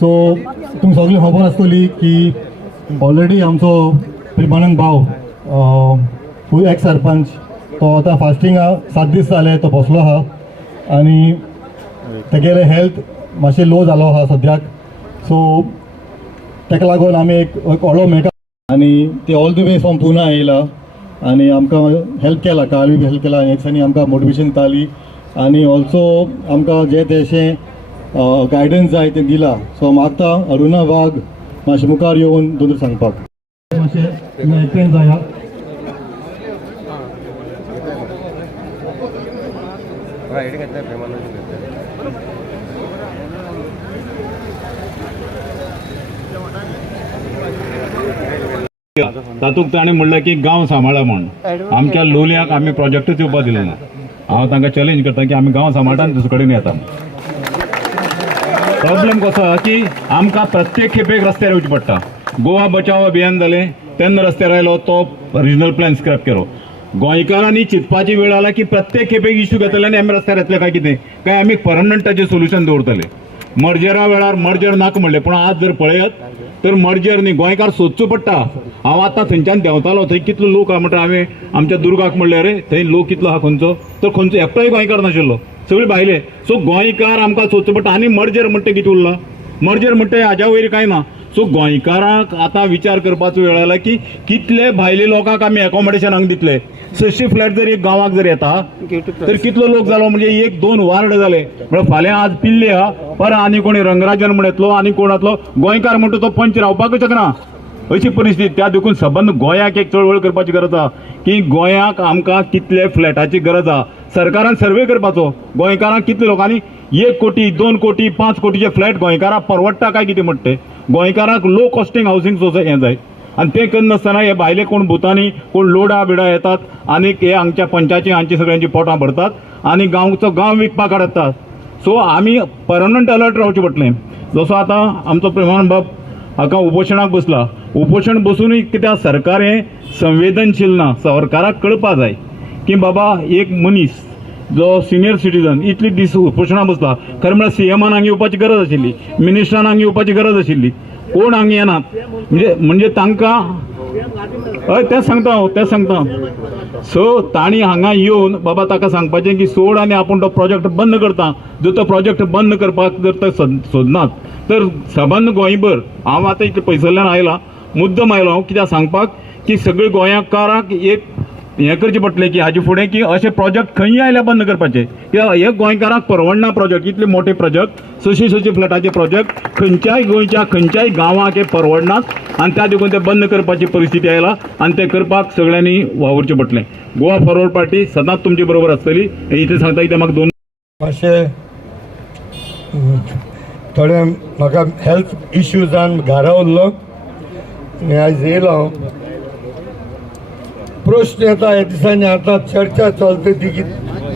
So तुमकां सगळी खबर आसतली की ऑलरेडी आमचो प्रेमानंद भाव एक्स सरपंच तो आतां फास्टिंगा 7 दीस जाले तो बसलो आहा आनी तेगेले हेल्थ मातशें लो जालो आहा सद्याक. सो ताका लागून आमी एक व्हडलो मेळटा आनी ते all the way from Pune येयला आनी आमकां हेल्प केला, काल बी हेल्प केला, नेक्स्ट दिसांनी आमकां मोटिवेशन दिताली आनी ऑल्सो आमकां जे तेशें गायडन्स जाय तें दिला. सो मागता अरुणा वाघ मातशें मुखार येवन दोन सांगपाक मातशें एक्सप्लेन जाया. तातूंत ताणें म्हणलें की गांव सांबाळा म्हण. आमच्या लोलयांक आमी प्रोजेक्टूच येवपा दिलो ना. हांव तांकां चॅलेंज करता की आमी गांव सांबाळटा आनी दुसरे कडेन येता. प्रॉब्लेम कसो आहा की आमकां प्रत्येक खेपेक रस्त्यार येवचें पडटा. गोवा बचाव अभियान जालें तेन्ना रस्त्यार आयलो तो रिजनल प्लॅन स्क्रॅप केलो. गोंयकारांनी चिंतपाची वेळ आला की प्रत्येक खेपेक इश्यू घेतले आनी आमी रस्त्यार येतले काय कितें, काय आमी परमनंट ताचें सोल्युशन दवरतले. मर्जरा वेळार मर्जर नाका म्हणलें, पूण आज जर पळयत तर मर्जर न्ही, गोंयकार सोदचो पडटा. हांव आतां थंयच्यान देंवतालो, थंय कितलो लोक आहा म्हणटा. हांवें आमच्या दुर्गाक म्हणलें अरे थंय लोक कितलो आहा खंयचो, तर खंयचो एकटोय गोंयकार नाशिल्लो, सगळे भायले. सो गोंयकार आमकां सोदचो पडटा. आनी मर्जर म्हणटा कितें उरला, मर्जर म्हणटा हाज्या वयर कांय ना. सो गोंयकारांक आतां विचार करपाचो वेळ आयला की कितले भायले लोकांक आमी एकोमोडेशनाक दितले. 600 फ्लॅट जर एक गांवाक जर येता तर कितलो लोक जालो, म्हणजे 1-2 वार्ड जाले. म्हणजे फाल्यां आज पिल्ले आहा, पर आनी कोणी रंगराजन म्हण येतलो आनी कोण येतलो, गोंयकार म्हणटा तो पंच रावपाकच शकना अशी परिस्थिती. त्या देखून सबंद गोंयाक एक चळवळ करपाची गरज आहा की गोंयाक आमकां कितले फ्लॅटाची गरज आहा. सरकारान सर्वे करपाचो गोंयकारांक कितले लोकांनी 1 कोटी 2 कोटी 5 कोटीचे फ्लॅट गोंयकारांक परवडटा काय कितें म्हणटे. गोंयकारांक लो कॉस्टिंग हावसिंग सोसायटी हें जाय आनी तें करनासतना हे भायले कोण भुतानी कोण लोडा बिडा येतात आनी हे हांगच्या पंचायती हांची सगळ्यांची पोटां भरतात आनी गांवचो गांव विकपाक हाडटात. सो आमी परमनंट अलर्ट रावचें पडटलें. जसो आतां आमचो प्रेमान बाब हाका उपोशणाक बसला, उपोशण बसूनय कित्याक सरकार हें संवेदनशील ना. सरकाराक कळपा जाय की बाबा एक मनीस जो सिनियर सिटीजन इतले दीस उपोशणाक बसला, खरें म्हळ्यार सीएमान हांगा येवपाची गरज आशिल्ली, मिनिस्टरान हांगा येवपाची गरज आशिल्ली, कोण हांगा येनात. म्हणजे तांकां हय तें सांगता. सो तांणी हांगा येवन बाबा ताका सांगपाचें की सोड आनी आपूण तो प्रोजेक्ट बंद करता. जर तो प्रोजेक्ट बंद करपाक जर ते सोदनात तर सबंद गोंयभर हांव आतां इतले पयसल्ल्यान आयला, मुद्दम आयलो हांव कित्याक सांगपाक की सगळे गोंयकारांक एक हें करचें पडटलें की हाजे फुडें की अशे प्रोजेक्ट खंय आयल्या बंद करपाचे. कित्याक हे गोंयकारांक परवडना प्रोजेक्ट, इतले मोठे प्रोजेक्ट 600 फ्लॅटाचे प्रोजेक्ट खंयच्याय गोंयच्या खंयच्याय गांवाक हे परवडनात आनी त्या देखून ते बंद करपाची परिस्थिती आयला आनी ते करपाक सगळ्यांनी वावरचें पडटलें. गोवा फॉरवर्ड पार्टी सदांच तुमचे बरोबर आसतली. इथे सांगता कितें म्हाका 2 मातशें थोडे म्हाका हेल्थ इश्यूजान घरा उरलो आनी आयज येयलो. प्रश्न येता ह्या दिसांनी, आतां चर्चा चलता ती की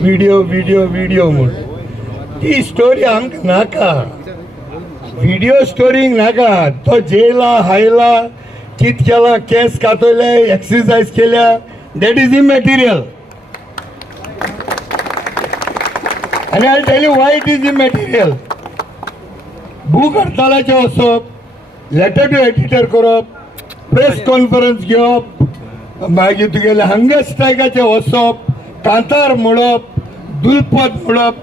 व्हिडिओ म्हूण. ती स्टोरी आमकां नाका, व्हिडिओ स्टोरींग नाका. तो जेला हायला, कित केला, केस कातयले, एक्सरसाइज केल्या, दॅट इज इमॅटेरियल. आनी I tell you why it is immaterial. भूक हडतालाचे वचप, लेटर टू एडिटर करप, प्रेस कॉन्फरन्स घेवप, मागीर तुगेले हंगर स्ट्रायकाचे वचप, कांतार म्हणप, दुलपद म्हणप.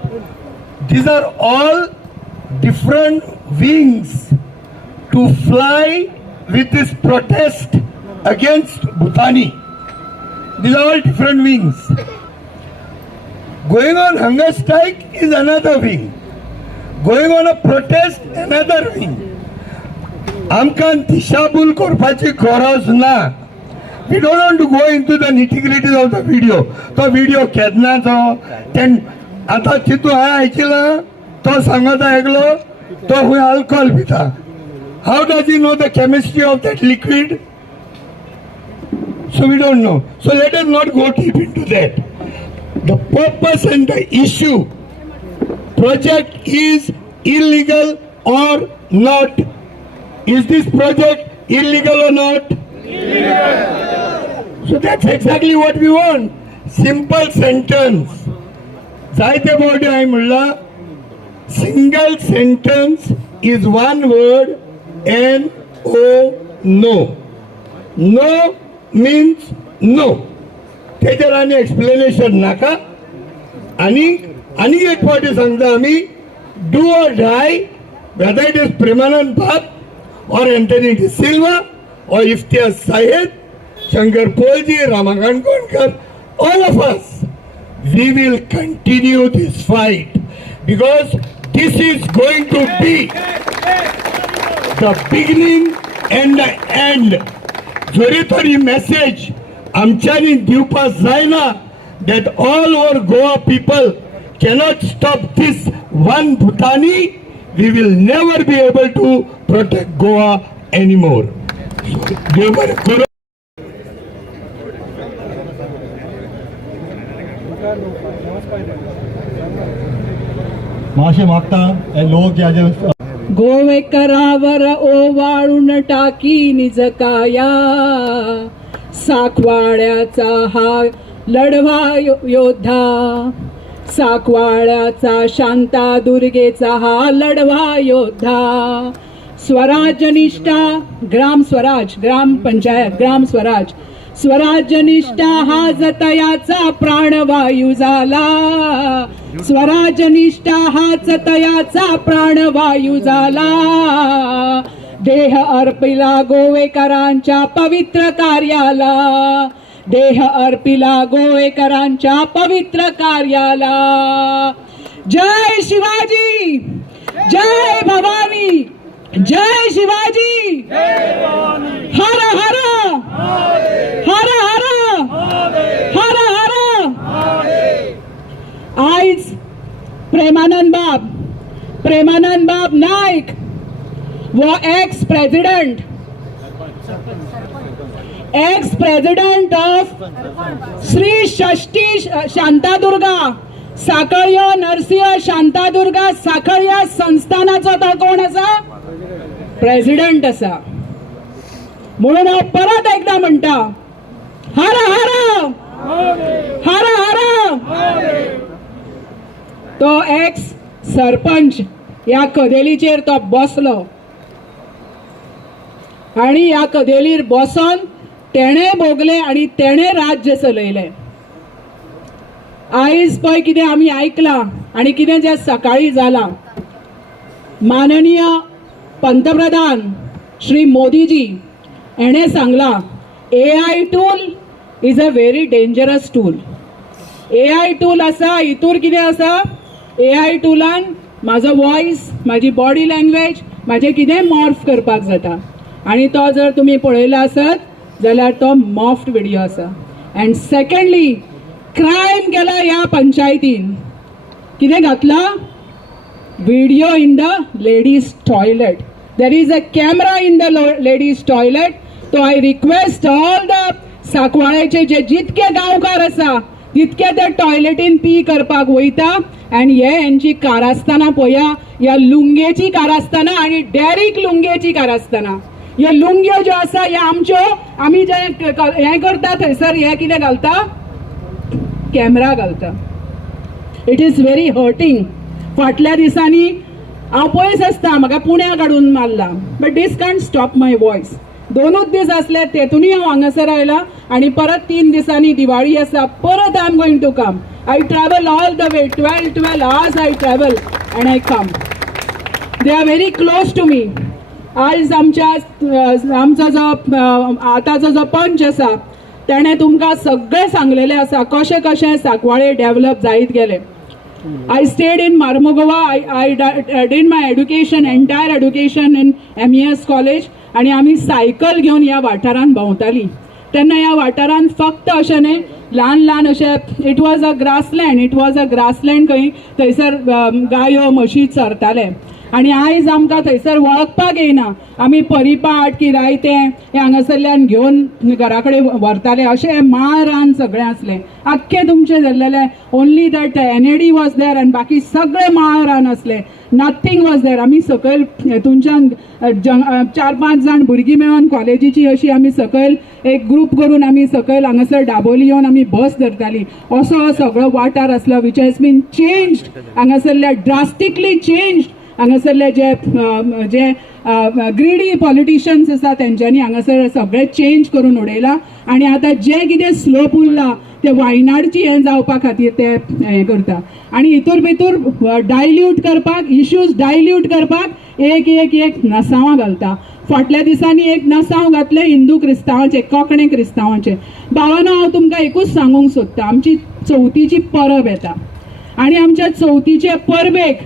These are all different wings to fly with this protest against Bhutani. These are all different wings. Going on hunger strike is another wing. Going on a protest, another wing. Amkan dishabul korpachi goroz na. We don't want to go into the nitty-gritties of the video. तो video केदनाचो, then आता चितू हांवें आयकला तो सांगता आयकलो तो खंय alcohol पिता. How does he know the chemistry of that liquid? So we don't know. So let us not go deep into that. The purpose and the issue, project is illegal or not? Is this project illegal or not? Illegal. So that's exactly what we want. Simple sentence. जायते फावटी हांवें म्हणला single sentence is one word, NO, no. No means no. तेचेर आनी explanation नाका. आणि एक फावटी सांगता आम्ही, do or die, whether it is Premanand Bab or Anthony De Silva or Iftiaz Syed, Shankar Polji, Ramakant Konkar, all of us, we will continue this fight because this is going to be the beginning and the end. जरी तरी message आमच्यानी दिवपाक जायना that all our Goa people cannot stop this one Bhutani. We will never be able to protect Goa anymore. देव बरें करूं. मातशें मागता हे लोक ह्याचे गोवेकरावर ओवाळून टाकी निजकाया, साकवाड्याचा हा लढवा योद्धा, साकवाड्याचा शांतादुर्गेचा हा लढवा योद्धा. स्वराज्यनिष्ठा, ग्राम स्वराज, ग्राम पंचायत, ग्राम स्वराज, स्वराज्यनिष्ठा हा जतयाचा प्राणवायू झाला. स्वराज्यनिष्ठा हाच तयाचा प्राणवायू झाला. देह अर्पिला गोवेकरांच्या पवित्र कार्याला, देह अर्पिला गोवेकरांच्या पवित्र कार्याला. जय शिवाजी, जय भवानी, जय शिवाजी, हर हर हर हर हर हर. आयज प्रेमानंद बाब नायक वो एक्स प्रेसिडेंट ऑफ श्री षष्टी शांतादुर्गा साखळ्यो नरसिंह शांतादुर्गा साखळ्या संस्थानाचो तो कोण आसा? प्रेसिडेंट आसा. म्हणून हांव परत एकदा म्हणटा, हर हर हर हर. तो एक्स सरपंच या कदेलीचेर तो बसलो आणि या कदेलीर बसून तेणे भोगले आणि तेणे राज्य चलयले. आयज पळय कितें आमी आयकलां आणि कितें जें सकाळी जालां. माननीय पंतप्रधान श्री मोदीजी एणे सांगला AI tool is a very dangerous tool. AI tool आसा, हितूर कितें आसा, AI टुलान म्हाजो वॉयस, म्हाजी बॉडी लँग्वेज, म्हाजें कितें मॉर्फ करपाक जाता. आणि तो जर तुम्ही पळयलो आसत जाल्यार तो मॉफ्ड व्हिडिओ आसा. अँड सेकंडली क्रायम केला ह्या पंचायतीन. कितें घातला? Video in the ladies toilet. There is a camera in the ladies toilet. तो आय रिक्वेस्ट ऑल द साकवाळ्याचे जे जितके गांवकार आसा तितके ते टॉयलेटीन पी करपाक वयता. अँड हे यांची कारस्थाना पळया, ह्या लुंगेची कारस्थाना आणि डेरीक लुंगेची कारस्थाना. ह्यो लुंग्यो ज्यो आसा ह्या आमच्यो, आमी जे हे करता थंयसर हे कितें घालता, कॅमेरा घालता. It is very hurting. फाटल्या दिसांनी हांव पयस आसता, म्हाका पुण्याक हाडून मारला, but this can't stop my voice. 2 दीस असले तेतूनय हांव हांगासर आयला आणि परत 3 दिसांनी दिवाळी आसा, परत I am going to come. I travel all the way, 12 hours I travel and I come. They are very close to me. आज आमचा जो आताचो जो पंच आसा तेणे तुमकां सगळें सांगलेलें आसा कशें कशें सांकवाळे डेव्हलप जायत गेले. I stayed in Marmugava. I did my education, entire education in MES college. आणि आम्ही सायकल घेऊन ह्या वाठारान भोंवताली. तेन्ना ह्या वाठारान फक्त अशें न्ही, ल्हान अशें इट वॉज अ ग्रासलँड खंय थंयसर गायो म्हशी चरताले. आणि आयज आमकां थंयसर वळखपाक येयना. आमी परिपाट की रायतें हें हांगासरल्यान घेवन घरा कडेन व्हरताले. अशें माळ रान सगळें आसलें, आख्खें तुमचें जाल्लेलें. Only that NAD was there आनी बाकी सगळें माळ रान आसलें. Nothing was there. आमी सकयल हेतूनच्यान 4-5 जाण भुरगीं मेळोन कॉलेजीची अशी आमी सकयल एक ग्रूप करून आमी सकयल हांगासर दाबोली येवन आमी बस धरताली. असो सगळो वाठार आसलो विच हॅज बीन चेंज्ड, हांगासरल्या ड्रास्टिकली चेंज्ड. हांगासरले जे ग्रीडी पॉलिटिशियन्स आसा तेंच्यांनी हांगासर सगळें चेंज करून उडयला आनी आतां जें कितें स्लोप उरला ते वायनाडची हें जावपा खातीर ते हें करता आनी हितूर भितर डायल्यूट करपाक इश्यूज डायल्यूट करपाक एक नसावां घालता. फाटल्या दिसांनी एक नसाव घातले हिंदू क्रिस्तांवाचे, कोंकणी क्रिस्तांवाचे. भावानो, हांव तुमकां एकूच सांगूंक सोदता, आमची चवथीची परब येता आनी आमच्या चवथीचे परबेक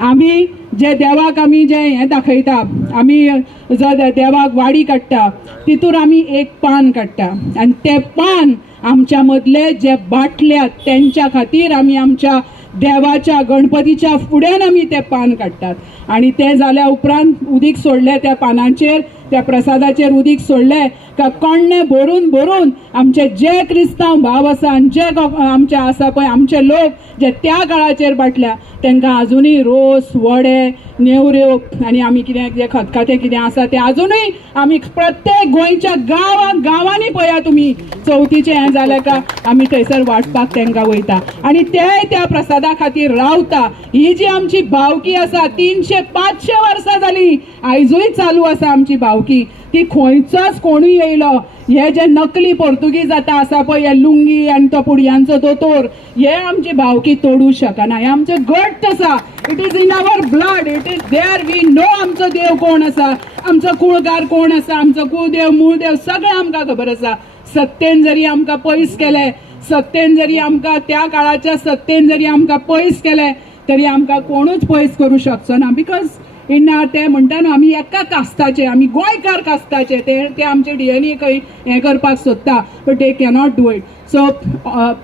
आमी जे देवाक आमी जे हें दाखयता, आमी जो देवाक वाडी काडटा तितूर आमी एक पान काडटा आनी तें पान आमच्या मदले जे बाटल्यात तेंच्या खातीर आमी आमच्या देवाच्या गणपतीच्या फुड्यान आमी तें पान काडटात आनी तें जाल्या उपरांत उदीक सोडलें त्या पानाचेर, त्या प्रसादाचेर उदीक सोडलें का कोण्णे भरून भरून आमचे जे क्रिस्तांव भाव आसा आनी जे आमचे आसा पळय आमचे लोक जे त्या काळाचेर बाटल्या तांकां आजुनूय रोस, वडे, नेवऱ्यो आनी आमी कितें जे खतखतें कितें आसा तें आजुनूय आमी प्रत्येक गोंयच्या गांवांनी पळया तुमी चवथीचें हें जालें का आमी थंयसर वांटपाक तांकां वयता आनी ते त्या प्रसादा खातीर रावता. ही जी आमची भावकी आसा 300-500 वर्सां जालीं आयजूय चालू आसा आमची भावकी. ती खंयचोच कोणूय येयलो हे जे नकली पोर्तुगीज आतां आसा पळय हे लुंगी आनी तो पुडयांचो दोतोर हे आमची भावकी तोडूं शकना. हे आमचे घट्ट आसा. It is in our blood. It is there. We know आमचो देव कोण आसा, आमचो कुळगार कोण आसा, आमचो कुळदेव मूळ देव सगळें आमकां खबर आसा. सत्तेन जरी आमकां पयस केलें, सत्तेन जरी आमकां त्या काळाच्या सत्तेन जरी आमकां पयस केलें तरी आमकां कोणूच पयस करूं शकचो ना. बिकॉज ते म्हणटा न्हू आमी एका कास्ताचे, आमी गोंयकार कास्ताचे, ते आमचे डीएनए खंय हें करपाक सोदता but they cannot do it. So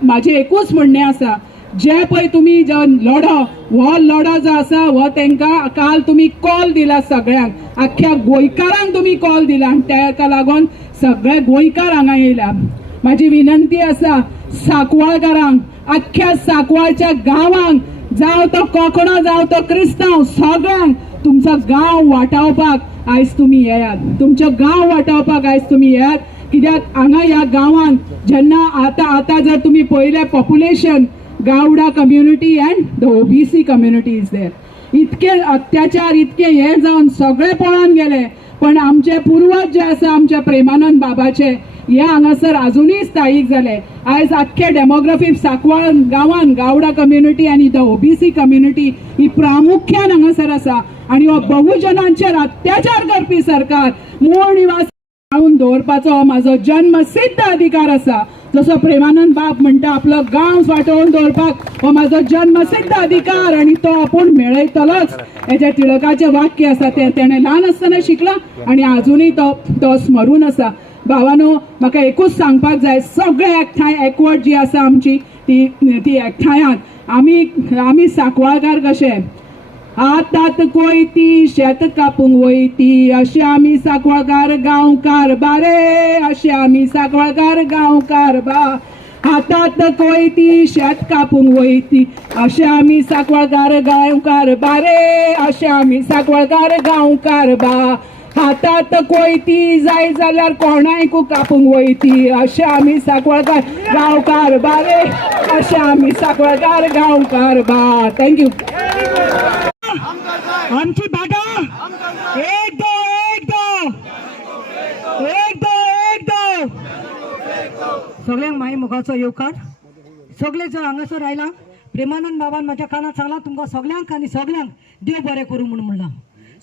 म्हाजें एकूच म्हणणें आसा, जे पळय तुमी जो लढो हो लढो जो आसा हो तांकां काल तुमी कॉल दिला सगळ्यांक, आख्ख्या गोंयकारांक तुमी कॉल दिला आनी ताका लागून सगळे गोंयकार हांगा येयला. म्हाजी विनंती आसा सांकवाळकारांक, आख्ख्या सांकवाळच्या गांवांक, जावं तो कोंकणो जावं तो क्रिस्तांव, सगळ्यांक तुमचो गांव वाटावपाक आयज तुमी येयात. तुमचो गांव वाटावपाक आयज तुमी येयात. कित्याक हांगा ह्या गांवांत जेन्ना आतां जर तुमी पळयलें पॉप्युलेशन, गावडा community and the OBC community is there. इतके अत्याचार, इतके हे जावन सगळे पळोवन गेले, पण आमचे पुर्वज जे आसा आमच्या प्रेमानंद बाबाचे हे हांगासर आजुनूय स्थायीक जाले. आयज आख्खे डेमोग्राफी सांकवाळ गांवांत गावडा कम्युनिटी आनी द ओबीसी कम्युनिटी ही प्रामुख्यान हांगासर आसा आनी हो बहुजनांचेर अत्याचार करपी सरकार मूळ निवास रावन दवरपाचो हो म्हाजो जन्मसिद्ध अधिकार आसा. जसो प्रेमानंद बाब म्हणटा आपलो गांव वाटोवन दवरपाक हो म्हाजो जन्मसिद्ध अधिकार आनी तो आपूण मेळयतलोच. हेजे टिळकाचें वाक्य आसा तें तेणें ल्हान आसतना शिकला आनी आजुनूय तो स्मरून आसा. भावानो, म्हाका एकूच सांगपाक जाय, सगळे एकठांय एकवट जी आसा आमची ती एकठांयात. आमी सांकवाळकार कशे हातात कोयती शेत कापूंक वयती अशे आमी सांकवाळकार गांवकार बारे, अशे आमी सांकवाळकार गांवकार बा. हातात कोयती शेत कापूंक वयती अशे आमी सांकवाळकार गांवकार बारे, अशे आमी सांकवाळकार गांवकार बा. हातात कोयती जाय जाल्यार कोणायकू कापूंक वयती अशे आमी सांकवाळकार गांवकार बारे, अशे आमी सांकवाळकार गांवकार बा. थँक्यू. आमची बाटा एक दो एक दो एक दो एक दो. सगळ्यांक माई मुखाचो येवकार. सगळे जर हांगासर आयला, प्रेमानंद बाबान म्हाज्या कानात सांगला तुमकां सगळ्यांक आनी सगळ्यांक देव बरें करूं म्हणून म्हणला.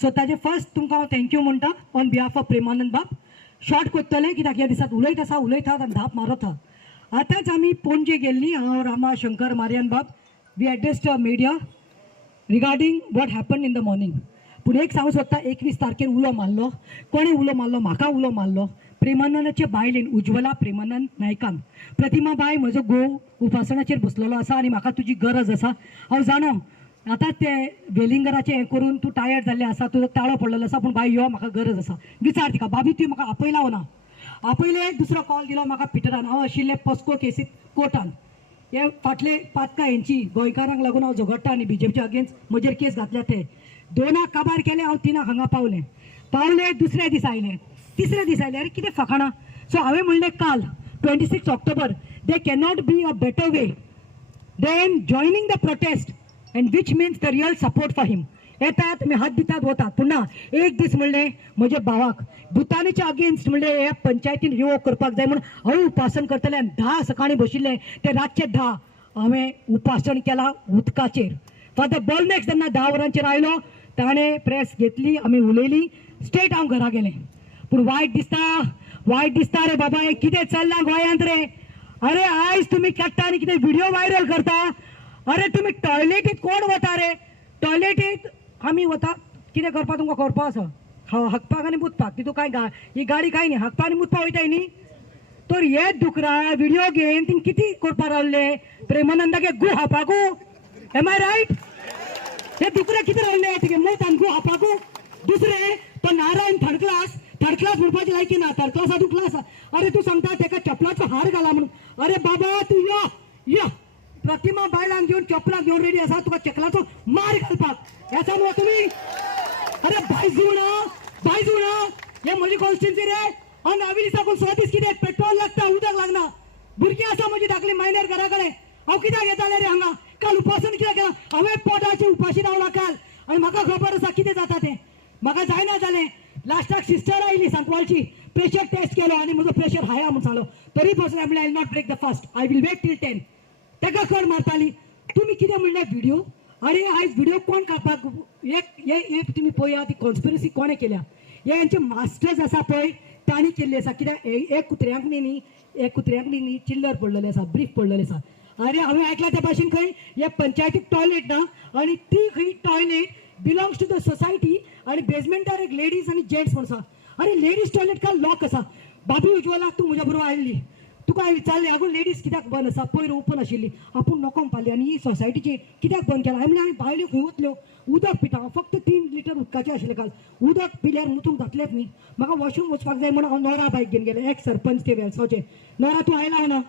सो ताजे फर्स्ट तुमकां हांव थँक्यू म्हणटा ऑन बिहाफ ऑफ प्रेमानंद बाब. शॉर्ट कोत्तले कित्याक ह्या दिसात उलयतात आनी धाप मारत आहा. आतांच आमी पणजे गेल्लीं, हांव रामा शंकर मारियान बाब. We addressed media regarding what happen in the morning. पूण एक सांगूं सोदता, 21 तारखेर उलो मारलो. कोणें उलो मारलो? म्हाका उलो मारलो. प्रेमानंदाचे बायलेन उज्वला प्रेमानंद नायकान. प्रतिमा बाय म्हजो घोव उपासनाचेर बसलेलो आसा आनी म्हाका तुजी गरज आसा. हांव जाणो आतां ते वेलिंगराचें हें करून तूं टायर्ड जाल्लें आसा, तुजो ताळो पडलेलो आसा, पूण बाय यो म्हाका गरज आसा. विचार तिका, बाबी तुवें म्हाका आपयला ना? आपयले. दुसरो कॉल दिलो म्हाका पिटरान. हांव आशिल्लें पस्को केसीत कोर्टान. हे फाटले पातका हेंची गोंयकारांक लागून हांव झगडटा आनी बीजेपीच्या अगेन्स्ट म्हजेर केस घातल्या. ते 2 काबार केले. हांव 3 हांगा पावलें. दुसऱ्या दीस आयलें, तिसऱ्या दीस आयलें. अरे कितें फकाणां. सो हांवें म्हणलें काल 26 October they cannot be a better way than joining the protest and which means the real support for him. येतात तुम्ही हात दितात वतात पुन्हा एक दीस म्हणले म्हज्या भावाक भुतानीच्या अगेन्स्ट म्हणले हे पंचायतीन रिवोक करपाक जाय म्हणून हांव उपासन करतले आनी 10 सकाळी बशिल्ले ते रातचे 10 हांवें उपासन केला उदकाचेर. फादर बॉलमॅक्स जेन्ना 10 वरांचेर आयलो ताणें प्रेस घेतली आमी उलयली स्ट्रेट हांव घरा गेलें. पूण वायट दिसता रे बाबा हे कितें चल्लां गोंयांत रे. अरे आयज तुम्ही काडटा आनी कितें व्हिडिओ व्हायरल करता. अरे तुम्ही टॉयलेटीत कोण वता रे. टॉयलेटीत आमी वता कितें करपाक तुमकां करपा आसा हकपाक आनी मुतपाक. तितू काय ही गाडी काय न्ही हकपा आनी मुतपा वयताय न्ही. तर हे दुकरा व्हिडिओ घेवन तिंग कितें करपा रावल्ले प्रेमानंदागे गू हापाकू. Am I right. हे दुकरे कितें रावल्ले तुगे मूत आनी गू हापाकू. दुसरे तो नारायण थर्ड क्लास म्हणपाची लायकी ना. थर्ड क्लास तू क्लास. अरे तू सांगता तेका चपलाचो हार घाला म्हणून. अरे बाबा तू यो प्रतिमा बायलांक घेऊन चपला घेऊन रेडी असा तुका चकलाचो मार घालपाक याचा मग तुम्ही. अरे बायजुणा हे म्हजी कॉन्स्टिट्युन्सी रे. आणि नाविली साकून 6 दीस कितें पेट्रोल लागता उदक लागना. भुरगीं आसा म्हजी धाकली मायनर घरा कडेन. हांव कित्याक येताले रे हांगा. काल उपासन कित्याक केला हांवें पोटाचे उपाशी रावला काल. आनी म्हाका खबर आसा कितें जाता तें. म्हाका जायना जालें. लास्टाक सिस्टर आयली सांकवालची प्रेशर टेस्ट केलो आनी म्हजो प्रेशर हाय म्हणून सांगलो. तरी पासून I will not break the fast. I will wait till 10. तेका खड मारताली. तुम्ही कितें म्हणले व्हिडिओ. अरे आयज व्हिडिओ कोण काडपाक एक तुम्ही पळया ती कॉन्स्पिरसी कोणे केल्या. हे यांचे मास्टर्स आसा पळय तांणी केल्ली आसा. कित्याक एक कुत्र्यांक न्ही चिल्लर पडलेले आसा ब्रीफ पडलेले आसा. अरे हांवें आयकलां त्या भाशेन खंय हे पंचायतीक टॉयलेट ना आनी ती खंय toilet belongs to the society आनी बेजमेंटार एक लेडीज आनी जेंट्स म्हणून आसा. अरे लेडीज टॉयलेट का लॉक आसा. बाबी उज्वला तू म्हज्या बरोबर आयल्ली तुका विचारले आगो लेडीज कित्याक बंद आसा पयर ओपन आशिल्ली आपूण नको म्हणपाली आनी ही सोसायटीची कित्याक बंद केला. हांवें आमी बायल्यो खंय वतल्यो उदक पिता फक्त 3 लिटर उदकाचें आशिल्लें काल. उदक पिल्यार मुतूंक जातलेंच न्ही. म्हाका वॉशरूम वचपाक जाय म्हणून हांव नोरा बायक घेवन गेलें. एक सरपंच ते वेलसावचे. नोरा तूं आयला ना.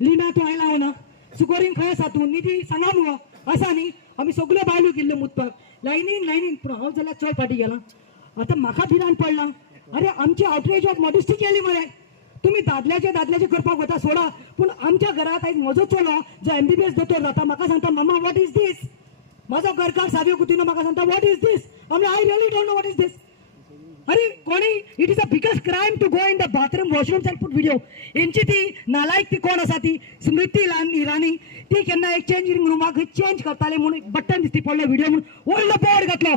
लिना तूं आयला ना. सुकोरीन खंय आसा तूं निधी सांगा मुगो आसा न्ही. आमी सगल्यो बायल्यो गेल्ल्यो मुतपाक लायनीन पूण हांव जाल्यार चड फाटी गेलां. आतां म्हाका भिरांत पडलां. अरे आमची आउटरेज ऑफ मॉडेस्टी केली मरे. तुम्ही दादल्याचे करपाक वता सोडा. पूण आमच्या घरात आयज म्हजो चलो जो MBBS दोतोर जाता म्हाका सांगता मामा वॉट इज दीस. म्हाजो घरकार सावियो कुतिनो म्हाका सांगता what is this. I really don't know what is this. अरे कोणी it is a biggest crime to go in the bathroom washrooms and put video. यांची ती नालायक ती कोण आसा ती स्मृती इराणी ती केन्ना एक चेंजिंग रूमाक चेंज करताले म्हणून एक बटन दिसती पडले व्हिडिओ म्हणून व्हडलो बोर्ड घातलो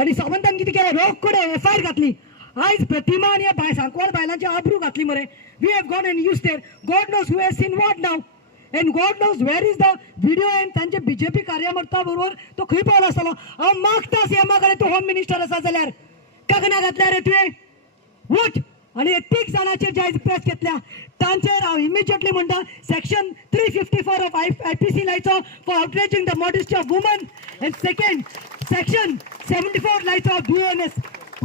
आनी सावंतान कितें केलें रोख कडेन FIR घातली. आयज प्रतिमा आनी सांकवाळ बायलांची आबरू घातली मरे. We have got an use there. God knows who has seen what now and God knows where is the video. And तांचे BJP कार्यकर्ता बरोबर तो खंय पावलो आसतलो. हांव मागता CM कडेन तूं होम मिनिस्टर आसा जाल्यार कागना घातल्या रे तुवें वोट. आनी 30 जाणांचेर जे आयज प्रेस घेतल्या तांचेर हांव इमिजिएटली म्हणटा सेक्शन 354 ऑफ IPC लायचो for outraging the modesty of woman. And second section 74 लायचो of DOMS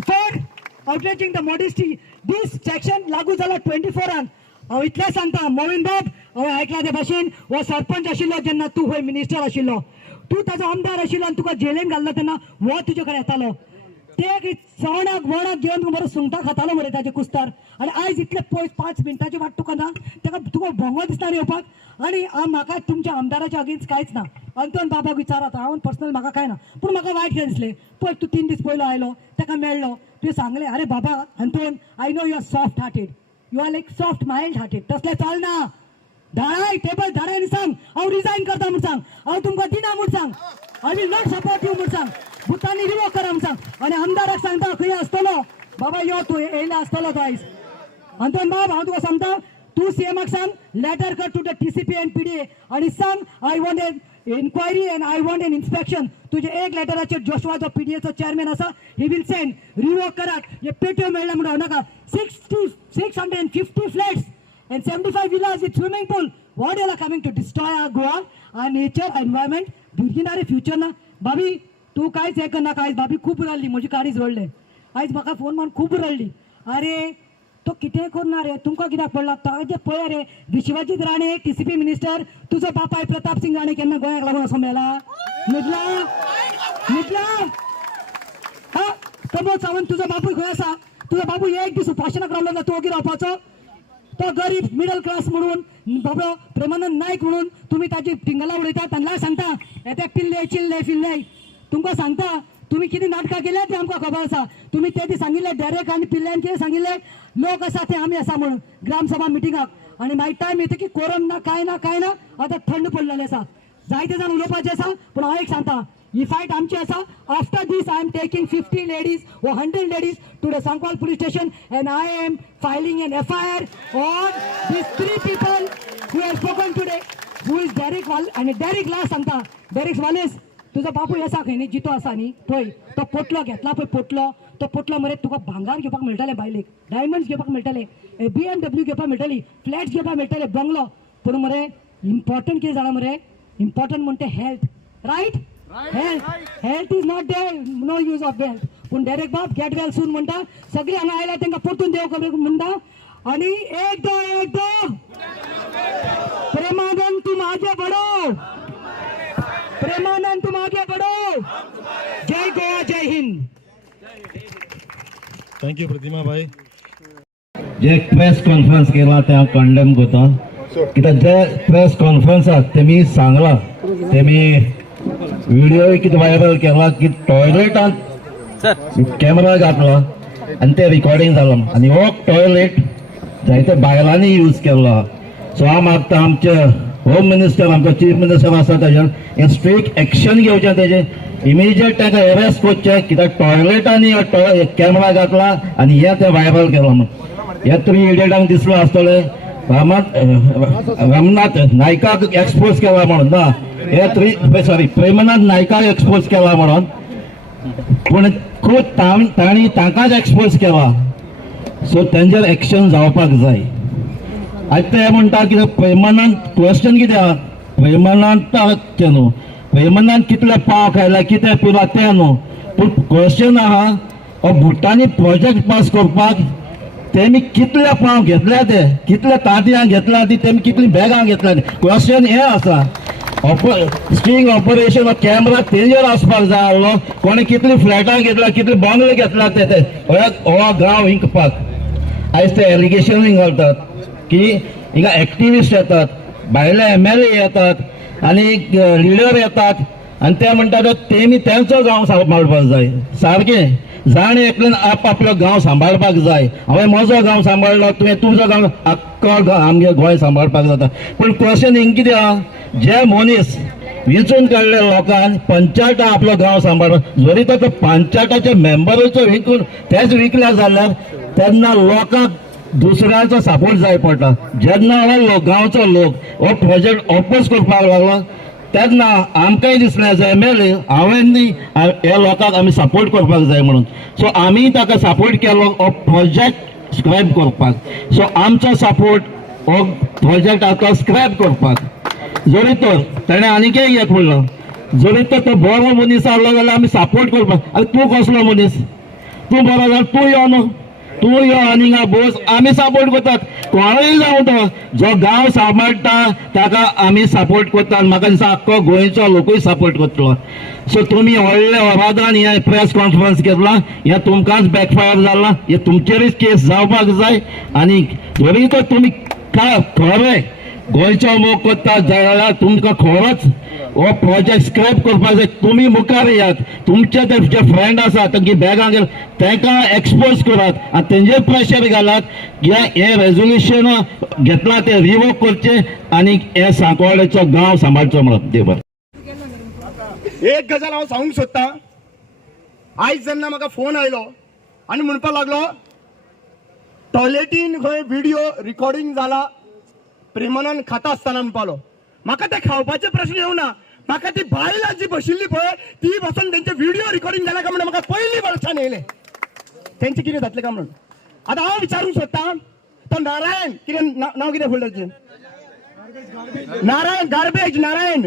for outraging the modesty. This section लागू जाला 24 हांव इतलें सांगता मोविन बाब हांवें आयकलां ते भाशेन हो सरपंच आशिल्लो जेन्ना तूं खंय मिनिस्टर आशिल्लो तूं ताजो आमदार आशिल्लो आनी तुका जेलेन घाल्लो तेन्ना हो तुजे कडेन येतालो. ते सवणाक वणाक घेवन तूं बरो सुंगटां खातालो मरे ताजे कुस्तार. आनी आयज इतले पयस 5 मिनटाची वाट तुका ना. तुका भोंगो दिसता येवपाक. आनी म्हाका तुमच्या आमदाराच्या अगेन्स्ट कांयच ना. अंतोन बाबाक विचारात हांव पर्सनल म्हाका काय ना. पूण म्हाका वायट कितें दिसलें पळय तूं 3 दीस पयलो आयलो ताका मेळ्ळो तुवें सांगलें अरे बाबा Anton I know you are soft hearted. You are like soft mild hearted. तसलें चलना. धाडाय टेबल धाडाय आनी सांग हांव रिजायन करता म्हूण सांग. हांव तुमकां दिना म्हूण सांग. I will not support you म्हूण सांग. भुतानी रिवोक करा म्हूण सांग. आनी आमदाराक सांगता खंय आसतलो बाबा यो तूं येयला आसतलो तो आयज. अंतोन बाब हांव तुका सांगता तूं CM सांग लेटर कर to the TCP and PDA आनी सांग I want an inquiry and I want an inspection. तुजे एक लेटराचेर जोशवा जो PDA चो चेअरमॅन आसा ही विल सेंड रिवोक करात. हे पेट्यो मेळ्ळा म्हणून हांव नाका. 650 flats and 75 villas with swimming pool. What you are coming to destroy our Goa, our nature, environment. भुरगीं फ्युचर ना. भाभी तू कांयच हें करनाका. आयज भाभी खूब रडली म्हजी काळीज रडले. आयज म्हाका फोन मारून खूब रडली. अरे तो कितें करना रे तुमकां कित्याक पडला. ताजे पळय रे विश्वजीत राणे TCP मिनिस्टर तुजो बापाय प्रताप सिंग राणे केन्ना गोंयाक लागून असो मेला न्हिदला. हा प्रमोद सावंत तुजो बापूय खंय आसा. तुजो बापूय एक दीस उपासनाक रावलो ना तूं ओगी रावपाचो. तो गरीब मिडल क्लास म्हणून बाबा प्रेमानंद नायक म्हणून तुम्ही ताची टिंगला उडयता तांकां सांगता येते पिल्ले चिल्ले फिल्ले. तुमकां सांगता तुम्ही किती नाटकां केल्या ते आमकां खबर आसा. तुम्ही ते दी सांगिल्ले डेरेक आनी पिल्ल्यान कितें सांगिल्ले लोक आसा ते आमी आसा म्हणून ग्रामसभा मिटिंगाक आनी मागीर टायम येता की कोरम ना काय ना आतां थंड पडलेले आसा. जायते जाण उलोवपाचे आसा पूण हांव एक सांगता ही फायट आमची आसा. After this I am taking 50 ladies or 100 ladies to the Sankwal police station and I am filing an FIR on these 3 people who have spoken today. Who is Derek Wal आणि Derek ला सांगता Derek Wallace तुझा बापूय आसा खंय न्ही जितो आसा न्ही थंय तो पोटलो घेतला पळय पोटलो मरे तुका भांगार घेवपाक मेळटले बायलेक डायमंड्स घेवपाक मेळटले BMW घेवपाक मेळटली फ्लॅट्स घेवपाक मेळटले बंगलो पूण मरे इम्पॉर्टंट कितें जाणां मरे इम्पॉर्टंट म्हणटा health right health is not there no use of wealth पूण डायरेक्ट बाप गेट वेल सून म्हणटा सगळी हांगा आयल्या तांकां परतून देव कबरे म्हणटा आणि एक दो प्रेमानंद तुम आगे बढ़ो प्रेमानंद तुम आगे बढ़ो जय गोवा जय हिंद. थँक्यू प्रतिमा भाई. जे प्रेस कॉन्फरन्स केला ते हांव कंडेम करता कित्याक जे प्रेस कॉन्फरन्साक तेमी सांगला तेमी व्हिडिओ कितें व्हायरल केला की टॉयलेटांत कॅमेरा घातला आनी ते रिकॉर्डिंग जालां आनी हो टॉयलेट जायते बायलांनी यूज केला. सो हांव मागता आमचे होम मिनिस्टर आमचो चीफ मिनिस्टर आसा तेजेर स्ट्रीक्ट एक्शन घेवचें तेजेर इमिजिएट ताका अरेस्ट करचें कित्याक टॉयलेटांनी कॅमेरा घातला आनी हे ते व्हायरल केला म्हणून. हे 3 इडियटांक दिसलो आसतले रामनाथ नायकाक एक्सपोज केला म्हणून ना हे प्रेमनाथ नायकाक एक्सपोज केला म्हणून पूण खूब तांणी ताकाच एक्सपोज केला. सो तेंचेर एक्शन जावपाक जाय. आयज ते म्हणटा की प्रेमानंद क्वेश्चन कितें आहा प्रेमानंदाचें न्हू प्रेमानंद कितले पाव खायला कितें पिला तें न्हू पूण क्वेश्चन आहा हो भुटानी प्रोजेक्ट पास करपाक तेमी कितले पाव घेतले ते कितले तांतयां घेतला ती तेमी कितली बॅगां घेतल्या क्वेश्चन हे आसा. स्टिंग ऑपरेशन कॅमेरा तेजेर आसपाक जाय आसलो कोणी कितली फ्लॅटां घेतला कितले बंगले घेतला ते हो गांव हिंकपाक. आयज ते एलिगेशन घालतात की हिंगा एक्टिविस्ट येतात भायले MLA येतात आनी लिडर येतात आनी ते म्हणटात तेमी तेंचो गांव सांबाळपाक जाय. सारकें जाण एकल्यान आपलो गांव सांबाळपाक जाय. हांवें म्हजो गांव सांबाळलो तुवें तुजो गांव आख्खो आमगे गोंय सांबाळपाक जाता. पूण क्वेश्चन हिंग कितें आहा जे मनीस वेंचून काडले लोकांनी पंचायत आपलो गांव सांबाळपाक जरी तो पंचायताचे मेंबराचो विकून तेच विकल्या जाल्यार तेन्ना लोकांक दुसऱ्याचो सपोर्ट जाय पडटा. जेन्ना हो गांवचो लोक हो प्रोजेक्ट ऑपोज करपाक लागलो तेन्ना आमकांय दिसलें एज MLA हांवें न्ही हे लोकांक आमी सपोर्ट करपाक जाय म्हणून. सो आमी ताका सपोर्ट केलो हो प्रोजेक्ट स्क्रॅप करपाक. सो आमचो सपोर्ट हो प्रोजेक्ट आतां स्क्रॅप करपाक. जरी तर ताणें आनीकय एक म्हणलो जरी तर तो बरो मनीस आसलो जाल्यार आमी सपोर्ट करपाक. आनी तूं कसलो मनीस तूं बरो जाल्यार तूं यो न्हू तूं यो आनी हिंगा बोस आमी सपोर्ट करतात. कोणूय जावं तो जो गांव सांबाळटा ताका आमी सपोर्ट करतात. म्हाका दिसता आख्खो गोंयचो लोकूय सपोर्ट करतलो. सो तुमी व्हडले वरादान हे प्रेस कॉन्फरन्स केला हे तुमकांच बॅकफायर जाला. हे तुमचेरूच केस जावपाक जाय. आनी जरी तर तुमी खरें गोंयचो मोग करतात जाल्यार तुमकां खरोच हो प्रोजेक्ट स्क्रॅप करपाक जाय. तुमी मुखार येयात तुमचे ते जे फ्रेंड आसा तांची बॅगां गेल तांकां एक्सपोज करात आनी तेंचेर प्रेशर घालात की हे रेजोल्युशन घेतला ते रिवोक करचे आनी हे सांकवाडेचो गांव सांबाळचो म्हणून. देव बरें. एक गजाल हांव सांगूंक सोदतां. आयज जेन्ना म्हाका फोन आयलो आनी म्हणपाक लागलो टॉयलेटीन खंय व्हिडिओ रिकॉर्डिंग जाला प्रेमानंद खाता आसतना म्हणपालो म्हाका ते खावपाचे प्रश्न येवना म्हाका ती बायलां जी बशिल्ली पळय ती बसून तेंचे व्हिडिओ रिकॉर्डिंग जाला काय म्हणून म्हाका पयलीं वर्सान येयलें तेंचे कितें जातलें काय म्हणून. आतां हांव विचारूंक सोदतां तो नारायण कितें नांव कितें फुडल्याचें नारायण गार्बेज नारायण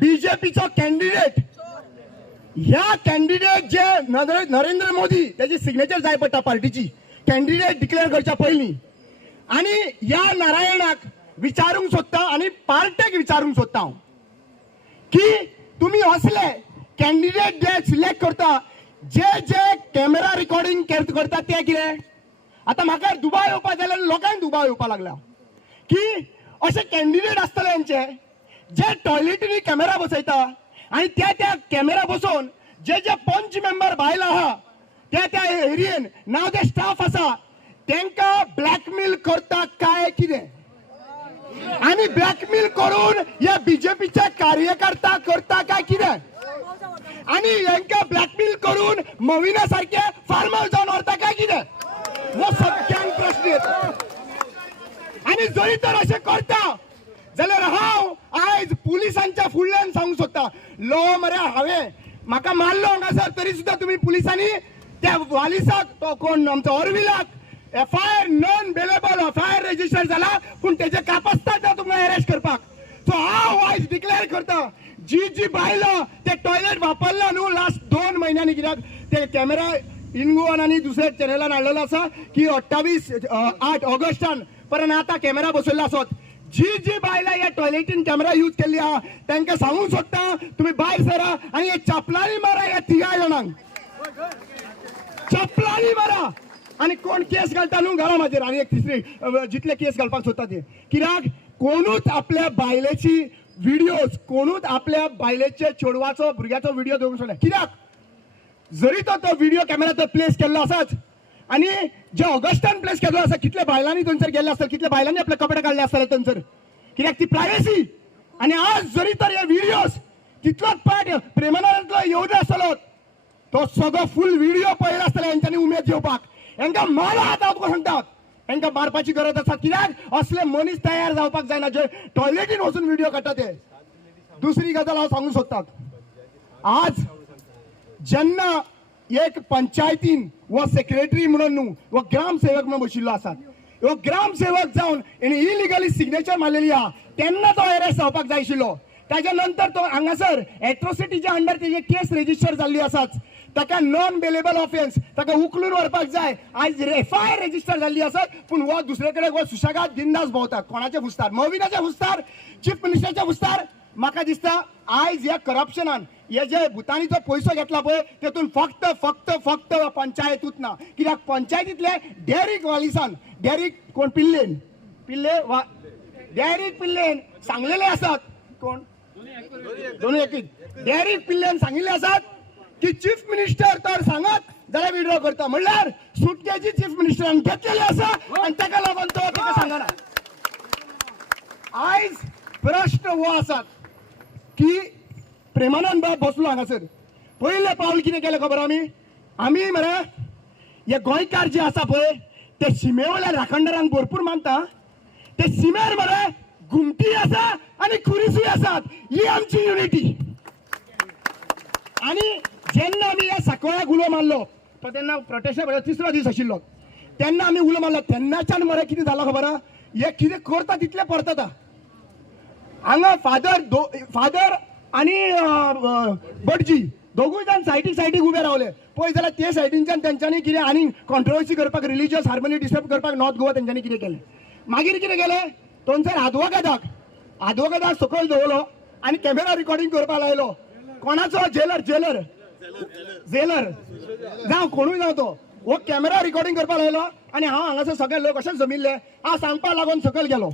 बीजेपीचो कॅन्डिडेट. ह्या कॅन्डिडेट जे नरेंद्र मोदी त्याची सिग्नेचर जाय पडटा पार्टीची कॅन्डिडेट डिक्लेअर करच्या पयलीं आनी ह्या नारायणाक विचारूंक सोदता आनी पार्टेक विचारूंक सोदता हांव की तुमी असले कॅन्डिडेट जे सिलेक्ट करता जे जे कॅमेरा रिकॉर्डिंग करता ते कितें. आतां म्हाका दुबाय येवपाक जाल्यार लोकांक दुबाय येवपाक लागला की असे कॅन्डिडेट आसतले यांचे जे टॉयलेटीनी कॅमेरा बसयता आनी त्या कॅमेरा बसोवन जे जे पंच मेंबर बायल आहा त्या एरियेन नाव ते स्टाफ आसा त्यांका ब्लॅकमेल करता काय कितें आणि ब्लॅकमेल करून या बीजेपीचे कार्यकर्ता करता काय कितें आणि यांका ब्लॅकमेल करून मविना सारखे फार्म हाऊस जाऊन व्हरता काय कितें हो सगळ्यांक प्रश्न येता आणि जरी तर असे करता जाल्यार हांव आयज पुलिसांच्या फुडल्यान सांगूंक सोदता लो मरे हांवें म्हाका मारलो हांगासर तरी सुद्धा तुम्ही पुलिसांनी त्या वालिसाक तो कोण आमचो अरविलाक FIR non bailable FIR register जाला पूण तेजे कापासतात ना तुमकां अरेस्ट करपाक सो हांव आयज डिक्लेअर करता जी बायलो ते टॉयलेट वापरला न्हू लास्ट 2 महिन्यांनी कित्याक ते कॅमेरा इन गोवन आनी दुसऱ्या चॅनलान हाडलेलो आसा की 8 ऑगस्टान पर्यंत आता कॅमेरा बसयल्लो आसत जी बायलां ह्या टॉयलेटीन कॅमेरा यूज केल्ली आहा तांकां सांगूंक सोदता तुम्ही भायर सरा आनी हे चपलांनी मारा ह्या 3 जाणांक चपलांनी मारा आणि कोण केस घालता न्हू घाला म्हाजेर आनी एक तिसरी जितले केस घालपाक सोदता ते कित्याक कोणूच आपल्या बायलेची व्हिडिओज कोणूच आपल्या बायलेचे चेडवाचो भुरग्याचो व्हिडिओ दवरूंक सोदना कित्याक जरी तो व्हिडिओ कॅमेरा तो प्लेस केल्लो आसाच आणि जे ऑगस्टान प्लेस केल्लो आसा कितल्या बायलांनी थंयसर गेल्ले आसता कितल्या बायलांनी आपले कपडे काडले आसतले थंयसर कित्याक ती प्रायवेसी आणि आज जरी तर हे व्हिडिओज तितलोच पार्ट प्रेमानंदांतलो येवजो आसतलो तो सगळो फुल व्हिडिओ पळयलो आसतलो हेंच्यांनी उमेद घेवपाक हेंकां मारा आतां तुका सांगतात हेंकां मारपाची गरज आसा कित्याक असले मनीस तयार जावपाक जायना जे टॉयलेटीन वचून व्हिडिओ काडटा ते दुसरी गजाल हांव सांगूंक सोदता आज जेन्ना एक पंचायतीन व सेक्रेटरी म्हणून न्हू व ग्रामसेवक म्हणून बशिल्लो आसात व ग्रामसेवक जावन हेणी इलिगली सिग्नेचर मारलेली आहा तेन्ना तो अरेस्ट जावपाक जाय आशिल्लो ताच्या नंतर तो हांगासर एट्रोसिटीच्या अंडर तेजी केस रजिस्टर जाल्ली आसात ताका नॉन बेलेबल ऑफेन्स ताका उखलून व्हरपाक जाय आयज FIR रजिस्टर जाल्ली आसत पूण वो दुसरे कडेन वो सुशेगाद बिंदास भोंवता कोणाचे हुस्तार मविनाचे हुस्तार चीफ मिनिस्टरचे हुस्तार म्हाका दिसता आयज ह्या करप्शनान हे जे भुतानीचो पयसो घेतला पळय तेतून फक्त पंचायतूच ना कित्याक पंचायतींतले डेरीक वालिसान डेरीक कोण डेरीक पिल्लेन सांगलेले आसात कोण दोन्ही एकच डेरीक पिल्लेन सांगिल्ले आसात की चीफ मिनिस्टर तर सांगत जाल्यार विड्रॉ करता म्हणल्यार सुटकेची चीफ मिनिस्टरान घेतलेली आसा आनी ताका लागून तो ताका सांगना आयज प्रश्न हो आसात की प्रेमानंद बाब बसलो हांगासर पयले पावल कितें केलें खबर आमी मरे हे गोंयकार जे आसा पळय ते शिमेवयल्या राखणदारांक भरपूर मानता ते शिमेर मरे घुमटी आसा आनी खुरिसूय आसात ही आमची युनिटी आणि जेन्ना आमी ह्या साकोळ्याक उलो मारलो तो तेन्ना प्रोटेस्टा तिसरो दीस आशिल्लो तेन्ना आमी उलो मारलो तेन्नाच्यान मरे कितें जालो खबर हे कितें करता तितलें परतता हांगा फादर आणि भटजी दोगूय जाण सायडीक उबे रावले पळय जाल्यार ते सायडीनच्यान तेंच्यांनी कितें आनी कॉन्ट्रोवर्सी करपाक रिलिजियस हार्मनी डिस्टर्ब करपाक नॉर्थ गोवा तेंच्यांनी कितें केलें मागीर कितें केलें थंयसर आदवोगादाक सकयल दवरलो आनी कॅमेरा रिकॉर्डिंग करपाक लायलो कोणाचो जेलर जावं कोणूय जावं तो हो कॅमेरा रिकॉर्डिंग करपाक लायलो आनी हांव हांगासर सगळे लोक अशेंच जमिल्ले हांव सांगपाक लागून सकयल गेलो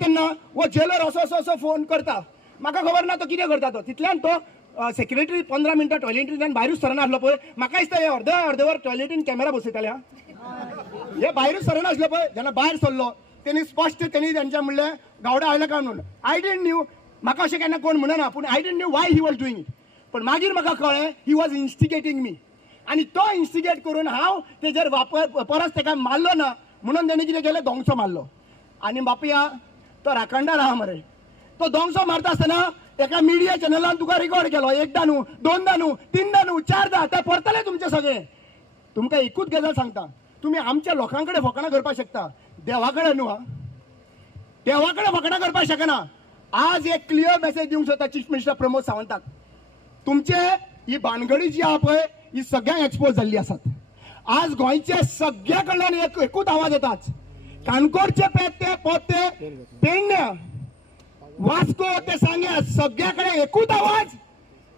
तेन्ना हो जेलर असो फोन करता म्हाका खबर ना तो कितें करता तो तितल्यान तो सेक्रेटरी 15 मिनटां टॉयलेटींतल्यान भायरूच सरना आसलो पळय म्हाका दिसता हे अर्देवर टॉयलेटीन कॅमेरा बसयताले हे भायरूच सरना आसलो पळय जेन्ना भायर सरलो तेणी स्पश्ट तेंच्या म्हणलें गावडा आयला काय म्हणून आय डिडंट न्यू म्हाका अशें केन्ना कोण म्हणना पूण I didn't knew Y he was doing it पण मागीर म्हाका कळ्ळें ही वॉज इन्स्टिगेटींग मी आनी तो इन्स्टिगेट करून हांव तेजेर परस ताका मारलो ना म्हणून तेणी कितें केलें दोंगसो मारलो आनी बापया तो राखणदार आहा मरे तो दोंगसो मारता आसतना एका मिडिया चॅनलान तुका रिकॉर्ड केलो 1दा न्हू 2दा न्हू 3दा न्हू 4दा ते परतले तुमचे सगळे तुमकां एकूच गजाल सांगता तुम्ही आमच्या लोकां कडेन फकाणां करपाक शकता देवा कडेन न्हू देवा कडेन फकाणां करपाक शकना आज एक क्लियर मेसेज दिवंक सोदता चीफ मिनिस्टर प्रमोद सावंताक तुमचे ही भानगडी जी आहा पळय ही सगळ्यांक एक्सपोज जाल्ली आसात आज गोंयचे सगळ्या कडल्यान एकूच आवाज येतात काणकोणचे पोते पेडण्या वास्को ते सांग्या सगळ्याकडे एकूच आवाज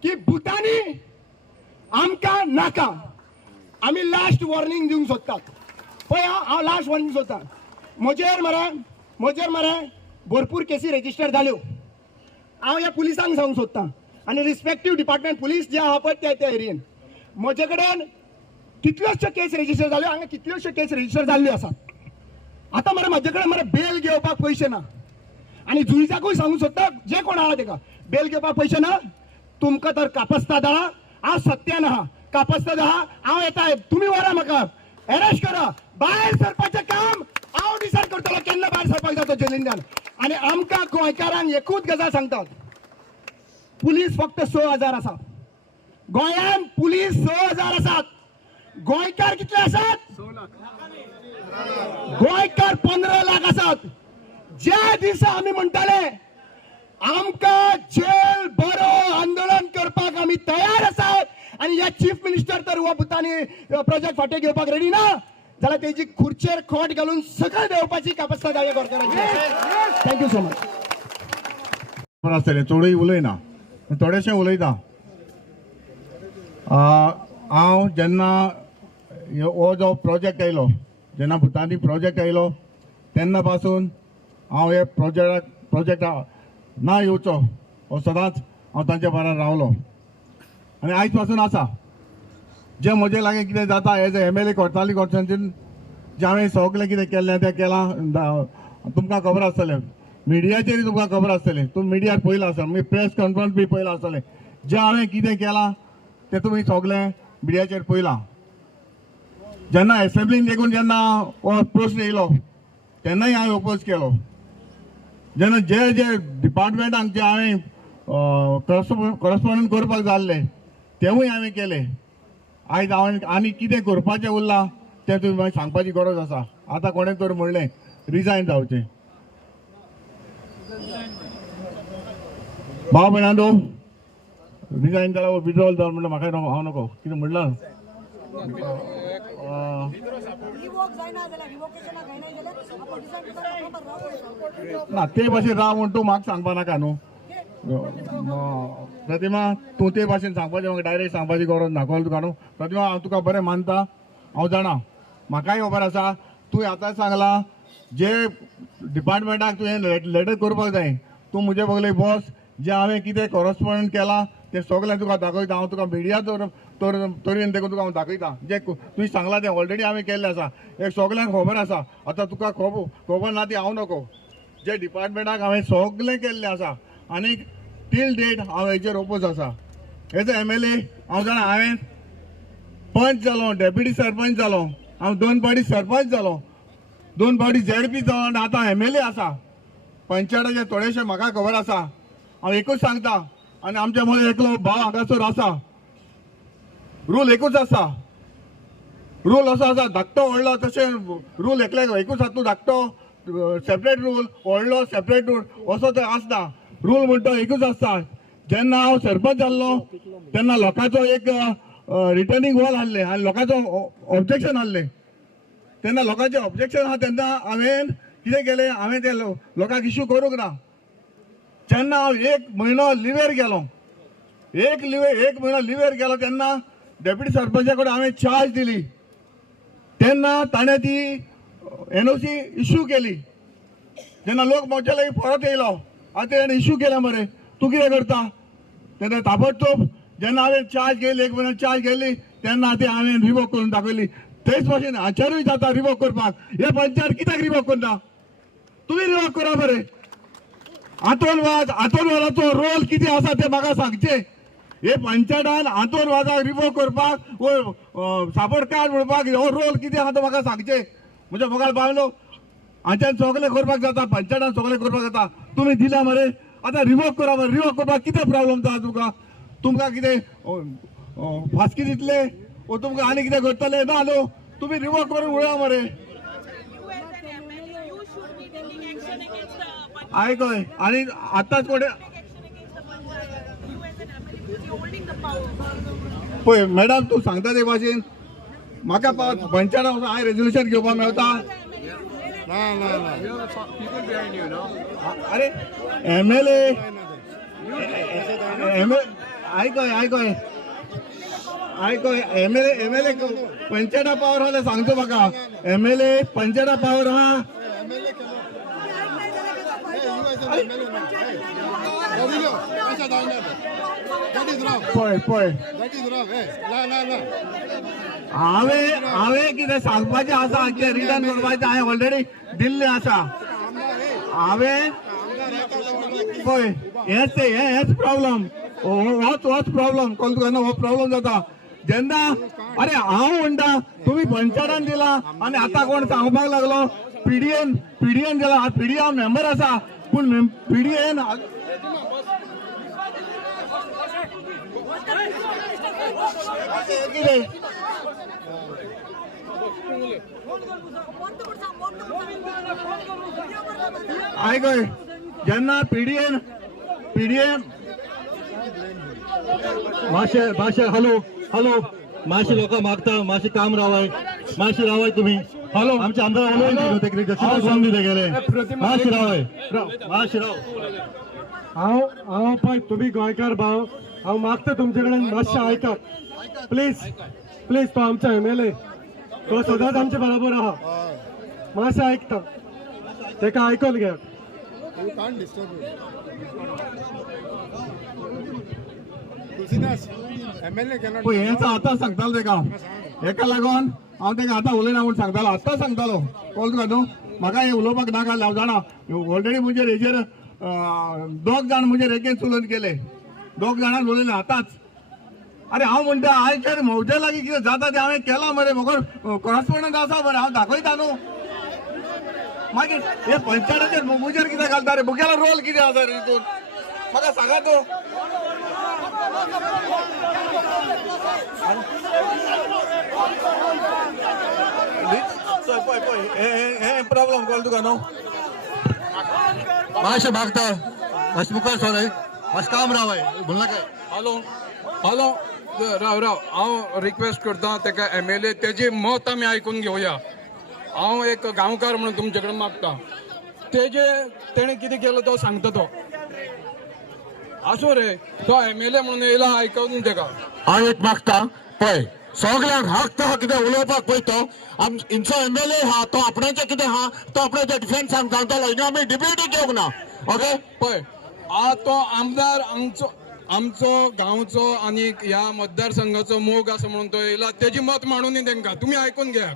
की भुतानी आमकां नाका आमी लास्ट वॉर्निंग दिवंक सोदतात पळय हांव लास्ट वॉर्निंग सोदतां म्हजेर मरे भरपूर केसी रजिस्टर जाल्यो हांव ह्या पुलिसांक सांगूंक सोदतां आणि रिस्पेक्टिव्ह डिपार्टमेंट पुलीस जे आहा पळय त्या एरियेन म्हजे कडेन कितल्योश्यो केस रजिस्टर जाल्यो हांगा कितल्योश्यो केस रजिस्टर जाल्ल्यो आसात. आतां म्हाजे कडेन बेल घेवपाक पयशे ना आनी जुईजाकूय सांगूंक सोदता जे कोण आहा तेका बेल घेवपाक पयशे ना. तुमकां तर कापस्ताद आहा, हांव सत्यान आहा, कापस्ताद आहा, हांव येता, तुमी व्हरा म्हाका अरेस्ट करा. भायर सरपाचें काम हांव डिसायड करतलो केन्ना भायर सरपाक जाता जेलींतल्यान. आनी आमकां गोंयकारांक एकूच गजाल सांगतात, पुलीस फक्त 6,000 आसा गोंयांत. पुलीस 6,000 आसात. गोंयकार कितले आसात? गोंयकार 15 लाख आसात. ज्या दिसा आमी म्हणटाले आमकां जेल बरो आंदोलन करपाक आमी तयार आसात आनी ह्या चीफ मिनिस्टर तर हो भुतानी प्रोजेक्ट फाटीं घेवपाक रेडी ना जाल्यार तेजी खुर्चेर खोट घालून सकयल देंवपाची कापस्ताद ह्या गोरकारांची. Thank you so much. आसतलें चडूय उलयना, थोडेशें उलयता. हांव जेन्ना हो जो प्रोजेक्ट आयलो, जेन्ना भुतानी प्रोजेक्ट आयलो तेन्ना पासून हांव हे प्रोजेक्टा ना येवचो हो सदांच हांव तांच्या बरोबर रावलो आनी आयज पासून आसा. जे म्हजे लागीं कितें जाता एज ए MLA कोर्ताली कॉन्स्टिट्युन्सीन जे हांवें सगळें कितें केल्लें तें केलां. तुमकां खबर आसतलें, मिडियाचेर तुमकां खबर आसतलें, तुमी मिडियार पयलां आसा, मी प्रेस कॉन्फरन्स बी पयलां आसतलें. जें हांवें कितें केलां तें तुमी सगळें मिडियाचेर पयलां. जेन्ना एसेंब्लीन देखून जेन्ना हो प्रश्न येयलो तेन्नाय हांवें ओपोज केलो. जेन्ना जे जे डिपार्टमेंटांक जे हांवें करस्पॉन्डंट करपाक जाल्ले तेवूय हांवें केले. आयज हांवें आनी कितें करपाचें उरलां तें तुमी म्हाका सांगपाची गरज आसा. आतां कोणें तर म्हणलें रिजायन जावचें. भाव भयणांनो, रिजायन जाल्यार विड्रॉल जावन म्हणल्यार म्हाका हांव नको कितें म्हणलां ना ते भाशेन राव म्हण तूं म्हाका सांगपा नाका न्हू. प्रतिमा तूं ते भाशेन सांगपाचें म्हाका डायरेक्ट सांगपाची गरज ना, कळ्ळें तुका न्हू. प्रतिमा हांव तुका बरें मानता, हांव जाणा, म्हाकाय खबर आसा. तुवें आतां सांगलां जे डिपार्टमेंटाक तुवें लेटर करपाक जाय, तूं म्हजे बगले बॉस जे हांवें कितें कॉरस्पॉन्डंट केलां तें सगळें तुका दाखयता. हांव तुका मिडिया तरेन देखून तुका हांव दाखयता. जे तुवें सांगलां तें ऑलरेडी हांवें केल्लें आसा, एक सगळ्यांक खबर आसा. आतां तुका खबर ना ती हांव नको. जे डिपार्टमेंटाक हांवें सगळें केल्लें आसा आनी टील डेट हांव हेजेर ओपोज आसा. एज ए MLA हांव जाणा, हांवें पंच जालो, डेप्युटी सरपंच जालो, हांव 2 फावटी सरपंच जालो, 2 फावटी ZP जालो आनी आतां MLA आसा. पंचायताचे थोडेशे म्हाका खबर आसा. हांव एकूच सांगता आनी आमच्या मदीं एकलो भाव हांगासर आसा. रूल एकूच आसा, रूल असो आसा, धाकटो व्हडलो तशें रूल एकल्याक एकूच आसा. तूं धाकटो सेपरेट रूल, व्हडलो सेपरेट रूल असो तो आसना. रूल म्हणटा एकूच आसता. जेन्ना हांव सरपंच जाल्लो तेन्ना लोकांचो एक रिटर्निंग वॉल हाडलें आनी लोकांचो ऑब्जेक्शन हाडलें. तेन्ना लोकांचें ऑब्जेक्शन आहा तेन्ना हांवें कितें केलें, हांवें ते लोकांक इश्यू करूंक ना. जेन्ना हांव 1 म्हयनो लिव्हेर गेलो, 1 म्हयनो लिव्हेर गेलो तेन्ना डेप्युटी सरपंचा कडेन हांवें चार्ज दिली. तेन्ना ताणें ती NOC इश्यू केली. जेन्ना लोक म्हज्या लागीं परत येयलो, आतां तेणें इश्यू केल्या मरे, तूं कितें करता. तेन्ना ताबडतोब जेन्ना हांवें चार्ज घेतली, 1 म्हयनो चार्ज घेतली तेन्ना ती हांवें रिवोक करून दाखयली. तेच भाशेन हाचेरूय जाता रिवोक करपाक. हे पंचायत कित्याक रिवोक करना? तुमी रिवोक करा मरे. आंतरवादाचो रोल कितें आसा तें म्हाका सांगचें. हे पंचायतान आंतरवादाक रिवोक करपाक सापड कार्ड म्हणपाक हो रोल कितें आहा तो म्हाका सांगचें. म्हणजे मोगाल पावलो हांच्यान सगळें करपाक जाता, पंचायतान सगळें करपाक जाता. तुमी दिला मरे, आतां रिवोक करा मरे. रिवोक करपाक कितें प्रॉब्लेम जाता तुमकां कितें फासकी दितले वो तुमकां आनी कितें करतले ना न्हू. तुमी रिवोक करून उडया मरे. आयकय आनी आतांच कोणें पळय मॅडम तूं सांगता ते भाशेन म्हाका पंचायत हांवें रेजोल्युशन घेवपाक मेळटा. अरे MLA आयकय MLA पंचायता पावर आहा सांगतो म्हाका. MLA पंचायता पावर आहा. पळय पळय हांवें कितें सांगपाचें आसा कितें रिटर्न करपाचें हांवें ऑलरेडी दिल्लें आसा हांवें पळय हेच प्रॉब्लम होच प्रॉब्लम कळ्ळो तुका हो प्रॉब्लम जाता जेन्ना अरे हांव म्हणटा तुमी पंचायतान दिला आनी आतां कोण सांगपाक लागलो पीडीएन गेला पीडीए हांव मेंबर आसा पूण पीडीएन कितें आयकय जेन्ना पीडीएन मातशें हॅलो मातशें लोकां मागता मातशें काम रावाय मातशें रावाय तुम्ही हॅलो आमचे आमदार उलयन ते कितें जस्टिफाय दिले गेले मातशें रावाय मातशें राव हांव पळय तुम्ही गोंयकार भाव हांव मागता तुमचे कडेन मातशें आयकात प्लीज तो आमचो MLA तो सदांच आमचे बरोबर आहा मातशें आयकता तेका आयकून घेयात पळय हेच आतां सांगतालो तेका हेका लागून हांव तेका आतां उलयना म्हूण सांगतालो आतां सांगतालो कळ्ळो तुका न्हू म्हाका हे उलोवपाक नाका हांव जाणा ऑलरेडी मुजेर हेजेर 2 जाण मुजेर एकेच उलोवन केले 2 जाणां उलयले आतांच अरे हांव म्हणटा आयज म्हज्या लागीं कितें जाता तें हांवें केलां मरे म्हाका कॉरस्पॉन्डंट आसा मरे हांव दाखयता न्हू मागीर हे पंचायतीचेर मुजेर कितें घालता रे मुगेलो रोल कितें आसा रे हितून म्हाका सांगा तूं हे प्रॉब्लेम कळ्ळो तुका न्हू मातशें मागता मातशें मुखार सर मातशें काम रावाय म्हणला काय हॅलो राव हांव रिक्वेस्ट करता तेका MLA तेजी मत आमी आयकून घेवया हांव एक गांवकार म्हणून तुमचे कडेन मागता तेणे कितें केलो तो सांगता तो आसूं रे तो MLA म्हणून येयला आयकून तेका हांव एक मागता पळय सगळ्यांक हक हा कितें उलोवपाक पळय तो इंचो MLA हा तो आपणाचें कितें हा तो आपणाच्या डिफेन्सान सांगतालो हिंगा आमी डिबेटी घेवंक ना ओके पळय तो आमदार आमचो गांवचो आनी ह्या मतदारसंघाचो मोग आसा म्हणून तो येयला तेजी मत मांडूनी तांकां तुमी आयकून घ्या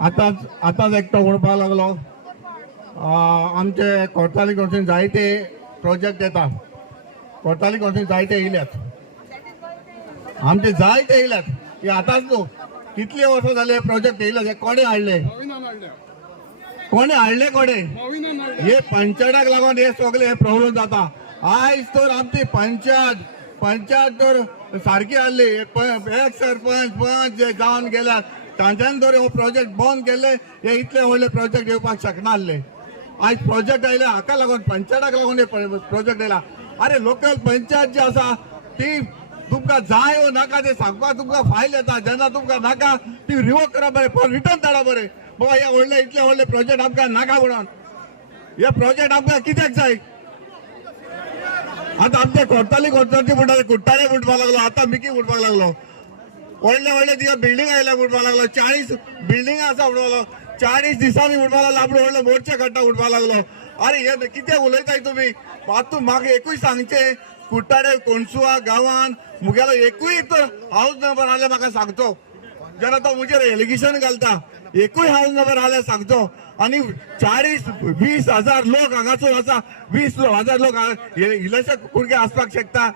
आतांच एकटो म्हणपाक लागलो आमचे कोर्ताली कॉन्स्टिट्यून्सी जायते प्रोजेक्ट येता कोर्ताली कॉन्स्टिट्यून्सी जायते येयल्यात आमचे जायते येयल्यात हे आतांच न्हू कितले वर्सां जाले प्रोजेक्ट येयले हे कोणे हाडले हे पंचायताक लागून हे सगळे हे प्रॉब्लेम जाता आयज तर आमची पंचायत तर सारकी हाडली एक सरपंच पंच जे जावन गेल्यात तांच्यान तर हो प्रोजेक्ट बंद केले हे इतले व्हडले प्रोजेक्ट येवपाक शकना आसले आयज प्रोजेक्ट आयले हाका लागून पंचायताक लागून हे प्रोजेक्ट येयला अरे लोकल पंचायत जी आसा ती तुमकां जाय वो नाका ते सांगपाक तुमकां फायल येता जेन्ना तुमकां नाका ती रिवोक करा बरें पण रिटर्न धाडा बरें बाबा हे व्हडले इतले व्हडले प्रोजेक्ट आमकां नाका म्हणून हे प्रोजेक्ट आमकां कित्याक जाय आतां आमचे कोर्ताली म्हणटा कुट्टाळे म्हणपाक लागलो आतां मिकी म्हणपाक लागलो व्हडले तिका बिल्डींग आयल्या म्हणपाक लागलो 40 बिल्डींग आसा म्हणपाक लागलो 40 दिसांनी म्हणपाक लागलो आपण व्हडले मोर्चे काडटा म्हणपाक लागलो अरे हे कितें उलयताय तुमी आतां म्हाका एकूय सांगचें कुट्टाळे कोणसुआ गांवान मुगेलो एकूय तर हाऊस नंबर आल्या म्हाका सांगचो जेन्ना तो मुजेर एलिगेशन घालता एकूय हाऊस नंबर आल्या सांगचो आनी 40-20 हजार लोक हांगासर आसा 20,000 लोक इल्लेशे भुरगे आसपाक शकता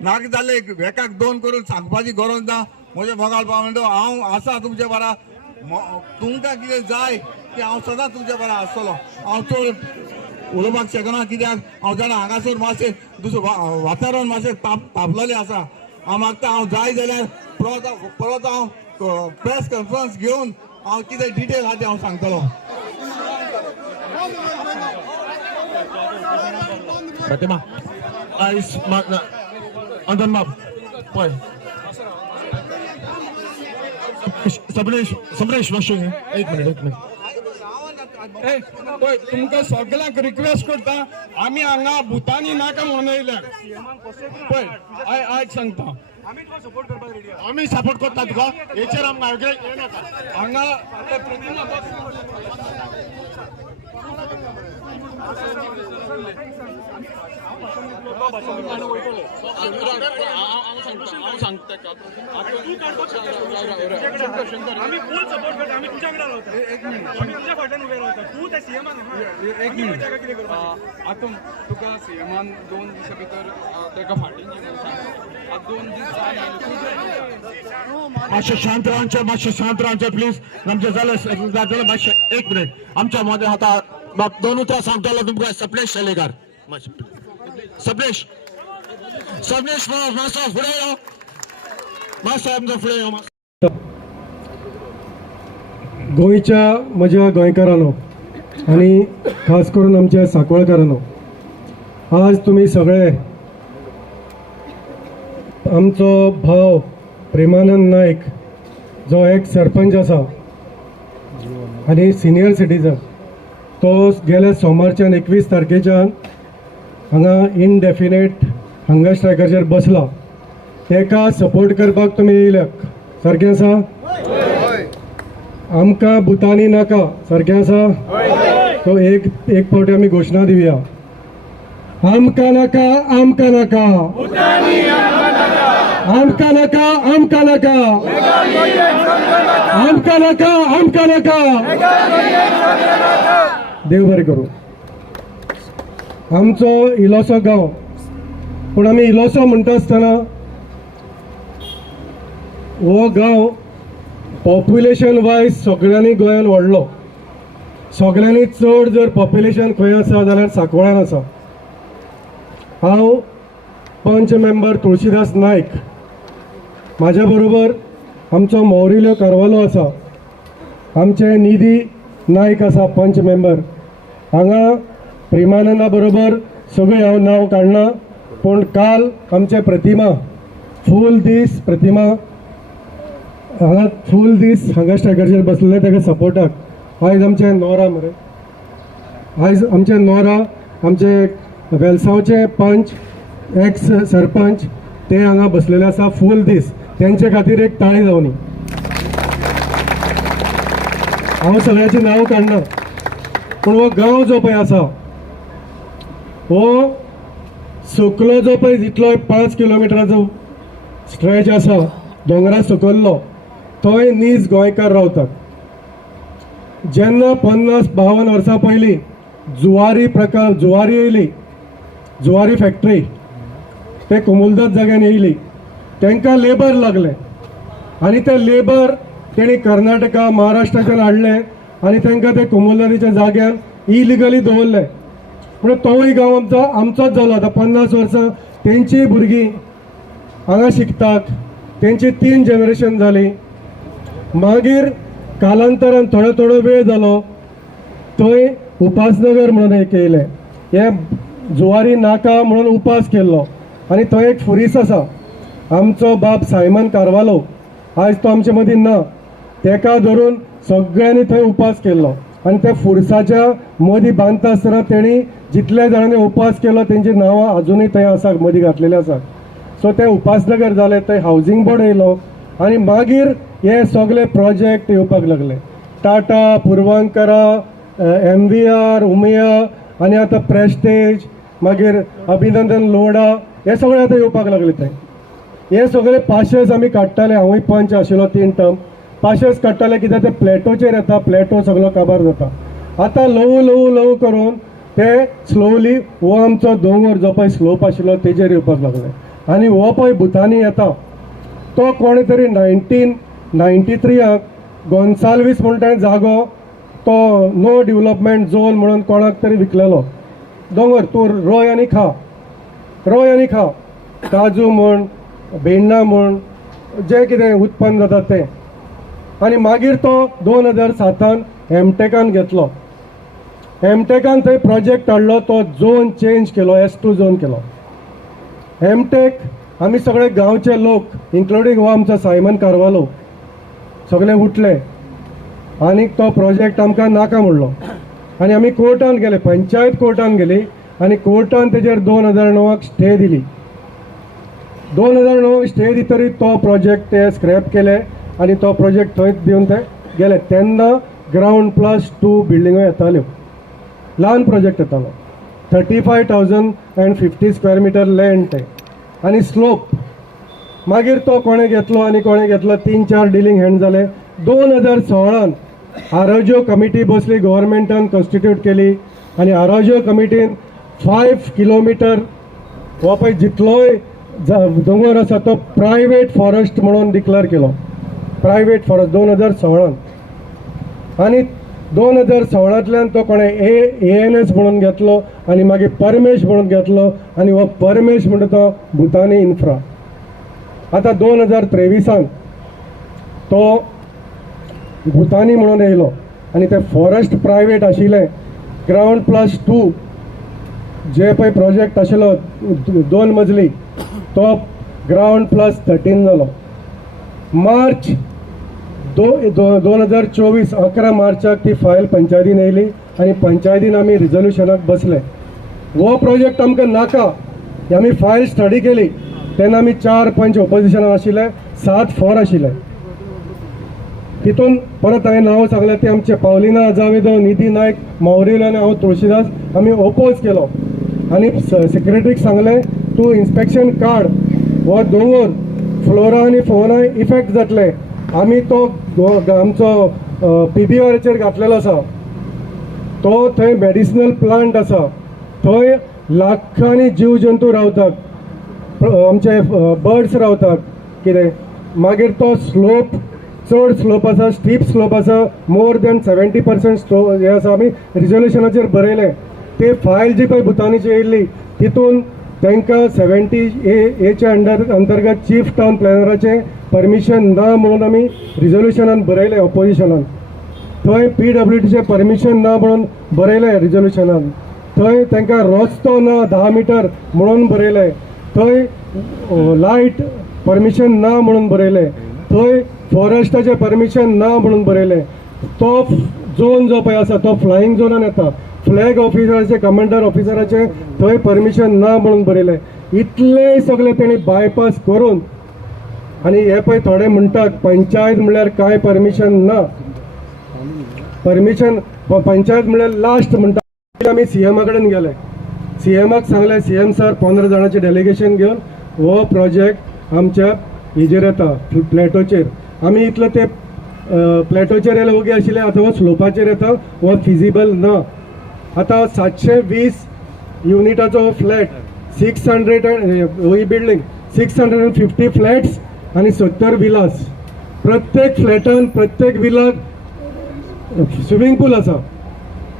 नाक जाले एकाक 2 करून सांगपाची गरज ना म्हजे मोगाळ म्हणटा हांव आसा तुमचे बरा तुमकां कितें जाय ते हांव सदांच तुमचे बरा आसतलो हांव चड उलोवपाक शकना कित्याक हांव जाणा हांगासर मातशें दुसरें वातावरण मातशें तापलेलें आसा हांव मागता हांव जाय जाल्यार परत हांव प्रेस कॉन्फरन्स घेवन हांव कितें डिटेल आहा तें हांव सांगतलो फातिमा आयज अंदन माप पळय समरेश मातशें एक मिनीट पळय तुमकां सगळ्यांक रिक्वेस्ट करता आमी हांगा भुतानी नाका म्हणून येयल्या पळय आयक सांगता आम्ही सपोर्ट करता तुका हेचेर आमकां हांगा ते प्रतिमा हांव सांगता एक मिनिट आतां तुका सीएमान 2 दिसा भितर तेका फाटीं दोन दीस मातशें शांत रावचे प्लीज आमचे जालें मातशें एक मिनिट आमच्या मध्ये आतां बाप 2 उतरां सांगतलो तुमकां सपनेश शेलेकार सपनेश मातसो फुडें यो मातसो आमचो फुडें यो गोंयच्या म्हज्या गोंयकारांनो आणि खास करून आमच्या सांकवाळकारांनो आज तुम्ही सगळे आमचो भाव प्रेमानंद नायक जो एक सरपंच आसा आणि सिनियर सिटीजन तो गेल्या सोमारच्यान 21 तारखेच्यान हांगा इनडेफिनेट हंगर स्ट्रायकाचेर बसला तेका सपोर्ट करपाक तुमी येयल्यात सारकें आसा आमकां भुतानी नाका सारकें आसा तो एक फावटी आमी घोशणा दिवया आमकां नाका आमकां नाका आमकां नाका आमकां नाका आमकां नाका आमकां नाका देव बरें करूं आमचो इलोसो गांव पूण आमी इलोसो म्हणटा आसतना हो गांव पॉप्युलेशन वायज सगळ्यांनी गोंयान व्हडलो सगळ्यांनी चड जर पॉप्युलेशन खंय आसा जाल्यार सांकवाळान आसा हांव पंच मेंबर तुळशीदास नायक म्हाज्या बरोबर आमचो मौरिल्यो कारवालो आसा आमचे निधी नायक आसा पंच मेंबर हांगा प्रेमानंदा बरोबर सगळे हांव नांव काडना पूण काल आमचे प्रतिमा फूल दीस प्रतिमा हांगा फूल दीस हांगा स्ट्रायकाचेर बसलेले ताका सपोर्टाक आयज आमचे नोरा मरे आयज आमचे नोरा आमचे वेलसांवचे पंच एक्स सरपंच ते हांगा बसलेले आसा फूल दीस तेंचे खातीर एक ताळी जावनी हांव सगळ्याची नांव काडना पूण हो गांव जो पळय आसा हो सकलो जो पळय जितलो 5 किलोमिटराचो स्ट्रेच आसा दोंगरा सकयल्लो थंय नीज गोंयकार रावतात जेन्ना 50-52 वर्सां पयलीं जुवारी येयली जुवारी फॅक्टरी ते कोमुलदाद जाग्यान येयली तांकां लेबर लागले आनी ते लेबर तेणी कर्नाटका महाराष्ट्राच्यान हाडले आनी तांकां ते कोमुलदादीच्या जाग्यान इलिगली दवरले पूण तोवूय गांव आमचोच जालो आतां 50 वर्सां तेंचीय भुरगीं हांगा शिकतात तेंची 3 जनरेशन जाली मागीर कालांतरान थोडो वेळ जालो थंय उपासनगर म्हणून एक येयले हे जुवारी नाका म्हणून उपास केल्लो आनी थंय एक फुरीस आसा आमचो बाब सायमन कारवालो आयज तो आमचे मदीं ना तेका धरून सगळ्यांनी थंय उपास केल्लो आनी त्या फुरसाच्या मदीं बांदता आसतना तेणी जितले जाणांनी उपास केलो तेंची नांवां अजुनूय थंय आसा मदीं घातलेली आसा सो ते उपासनगर जाले थंय हावजींग बोर्ड येयलो आनी मागीर हे सगळे प्रोजेक्ट येवपाक लागले टाटा पुर्वांकरा MVR उमिया आनी आतां प्रेस्टेज मागीर अभिनंदन लोडा हे सगळे आतां येवपाक लागले थंय हे सगळे पाशेस आमी काडटाले हांवूय पंच आशिल्लो 3 टर्म पाशेस काडटाले कित्याक ते प्लेटोचेर येता प्लेटो सगळो काबार जाता आतां ल्हव करून ते स्लोली हो आमचो दोंगर जो पळय स्लोप आशिल्लो तेजेर येवपाक लागले आनी हो पळय भुतानी येता तो कोणी तरी 1993 गोन्साल्वीस म्हणून ताणें जागो तो नो डेव्हलपमेंट झोन म्हणून कोणाक तरी विकलेलो दोंगर तूं रोय आनी खा काजू म्हण भेंडा म्हण जे कितें उत्पन्न जाता तें आनी मागीर तो 2007 एमटेकान घेतलो एमटेकान थंय प्रोजेक्ट हाडलो तो झोन चेंज केलो S2 झोन केलो एमटेक आमी सगळे गांवचे लोक इन्क्लुडींग हो आमचो सायमन कारवालो सगळे उठले आनी तो प्रोजेक्ट आमकां नाका म्हणलो आनी आमी कोर्टान गेले, पंचायत कोर्टान गेली आनी कोर्टान तेजेर 2009 स्टे दिली. 2009 स्टे दितरी तो प्रोजेक्ट ते स्क्रॅप केले आनी तो प्रोजेक्ट थंय दिवन ते गेले. तेन्ना ग्राउंड+2 बिल्डिंगो येताल्यो, ल्हान प्रोजेक्ट येतालो. 35,050 स्क्वेअर मिटर लँड ते आनी स्लोप. मागीर तो कोणे घेतलो आनी कोणे घेतलो, 3-4 डिलींग हँड जाले. 2016 आरोग्य कमिटी बसली, गव्हर्मेंटान कॉन्स्टिट्यूट केली आनी आरोग्य कमिटीन 5 किलोमिटर हो पळय जितलोय दोंगर आसा तो प्रायवेट फॉरेस्ट म्हणून डिक्लेअर केलो, प्रायवेट फॉरेस्ट 2016. आनी 2016तल्यान तो कोणे ANS म्हणून घेतलो आनी मागीर परमेश म्हणून घेतलो आनी हो परमेश म्हणटा तो भुतानी इन्फ्रा. आतां 2023 तो भुतानी म्हणून येयलो आनी ते फॉरेस्ट प्रायवेट आशिल्लें. ग्राउंड+2 जे पळय प्रोजेक्ट आशिल्लो 2 मजली तो ग्राउंड+13 जालो. मार्च 2024 11 मार्चाक ती फायल पंचायतीन येयली आनी पंचायतीन आमी रिजोल्युशनाक बसले. हो प्रोजेक्ट आमकां नाका. आमी फायल स्टडी केली तेन्ना आमी 4 पंच ऑपोजिशनान आशिल्ले, 7 फॉर आशिल्ले. तितून परत हांवें नांव सांगलें ते आमचे पावलिना आजावेदो, निधी नायक, मौरील आनी हांव तुळशीदास आमी ओपोज केलो. आनी सेक्रेटरीक सांगलें तूं इन्स्पेक्शन काड, हो दोंगर फ्लोरा आनी फौना इफेक्ट जातले. आमी तो आमचो PBRचेर घातलेलो आसा. तो थंय मेडिसिनल प्लांट आसा, थंय लाखांनी जीव जंतू रावतात, आमचे बर्ड्स रावतात. कितें मागीर तो स्लोप चड स्लोप आसा, स्टीप स्लोप आसा, मोर दॅन 70% हे आसा. आमी रिजोल्युशनाचेर बरयलें. ते फायल जी पळय भुतानीची येयल्ली तितून तांकां 70A अंतर्गत चीफ टावन प्लॅनराचें परमिशन ना म्हणून आमी रिजोल्युशनान बरयलें ऑपोजिशनान. थंय PWDचें परमिशन ना म्हणून बरयलें रिजोल्युशनान. थंय तांकां रस्तो ना 10 मिटर म्हणून बरयलें. थंय लायट परमिशन ना म्हणून बरयलें. थंय फॉरेस्टाचें परमिशन ना म्हणून बरयलें. तो झोन जो पळय आसा तो फ्लायींग झोनान येता. फ्लॅग ऑफिसराचे, कमांडर ऑफिसराचे थंय परमिशन ना म्हणून बरयलें. इतलें सगळें तेणी बायपास करून आनी हे पळय थोडे म्हणटात पंचायत म्हणल्यार कांय परमिशन ना. परमिशन पंचायत म्हणल्यार लास्ट म्हणटा. आमी CMा कडेन गेले, CMाक सांगलें CM सर 15 जाणांचें डेलिगेशन घेवन हो प्रोजेक्ट आमच्या हेजेर येता प्लॅटोचेर. आमी इतले ते प्लॅटोचेर येयले ओगे आशिल्ले, आतां हो स्लोपाचेर येता, हो फिजिबल ना. आतां 720 युनिटाचो फ्लॅट, 600 ही बिल्डींग 650 फ्लॅट्स आनी 70 विलास. प्रत्येक फ्लॅटान प्रत्येक विलाक स्विमींग पूल आसा.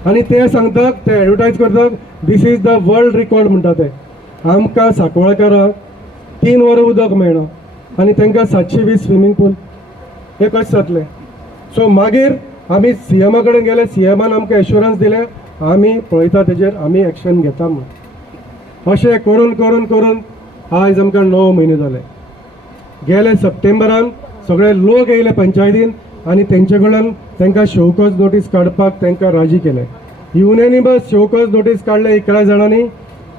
आनी ते सांगतात, ते एडवर्टायज करतात this is the world record म्हणटा ते. आमकां सांकवाळकारांक 3 वरां उदक मेळना आनी तांकां 720 स्विमींग पूल. हे कशें जातलें? सो मागीर आमी CMा कडेन गेले. CMान आमकां एश्युरन्स दिलें आमी पळयता तेजेर आमी एक्शन घेता म्हणून. अशें करून करून करून आयज आमकां 9 म्हयने जाले. गेले सप्टेंबरान सगळे लोक येयले पंचायतीन आनी तेंचे कडल्यान तांकां शोकॉज नोटीस काडपाक तांकां राजी केले. युनेनिमस शोकॉज नोटीस काडले 11 जाणांनी.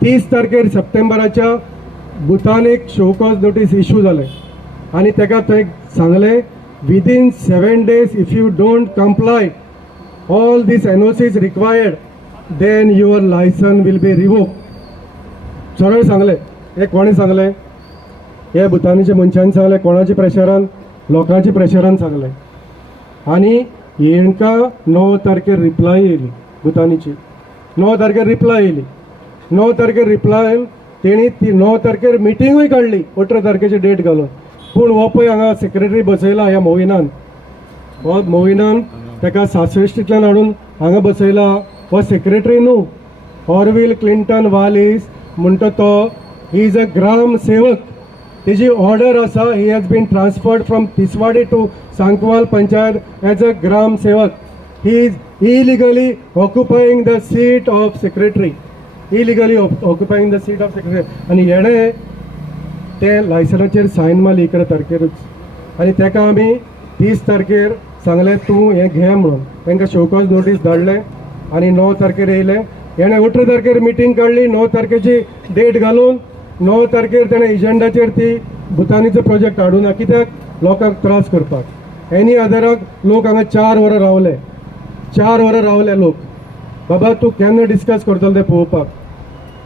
30 तारखेर सप्टेंबराच्या भुतानीक शोकॉज नोटीस इश्यू जाले आनी ताका थंय सांगलें within 7 days if you don't comply all these NOCs required then your license will be revoked. सरळ सांगले. हे कोणी सांगले? हे भुतानीच्या मनशांनी सांगले. कोणाच्या प्रेशरान? लोकांच्या प्रेशरान सांगले. आनी हेंकां 9 तारखेर रिप्लाय येयली भुतानीची. 9 तारखेर रिप्लाय येयली. 9 तारखेर रिप्लाय तेणी ती 9 तारखेर मिटिंगूय काडली 18 तारखेची डेट घालून. पूण हो पळय हांगा सेक्रेटरी बसयला ह्या मोविनान. हो मोविनान ताका 66तल्यान हाडून हांगा बसयला. हो सेक्रेटरी न्हू. ऑरविल क्लिंटन वालीस म्हणटा तो ही इज अ ग्राम सेवक. तेजी ऑर्डर आसा. He has been transferred from Tiswadi to Sancoale panchayat as a gram sevak. He is illegally occupying the seat of secretary. Illegally occupying the seat of secretary. आनी हेणे ते लायसनाचेर सायन मारली 11 तारखेरूच. आनी ताका आमी 30 तारखेर सांगलें तूं हें घे म्हणून. तांकां शोकॉज नोटीस धाडलें आणि 9 तारखेर येयले. हेणें 18 तारखेर मिटींग काडली, 9 तारखेची डेट घालून 9 तारखेर तेणें एजेंडाचेर ती भुतानीचो प्रोजेक्ट हाडून कित्याक लोकांक त्रास करपाक. एनी आदाराक लोक हांगा 4 वरां रावले, 4 वरां रावले लोक. बाबा तूं केन्ना डिस्कस करतलो तें पळोवपाक.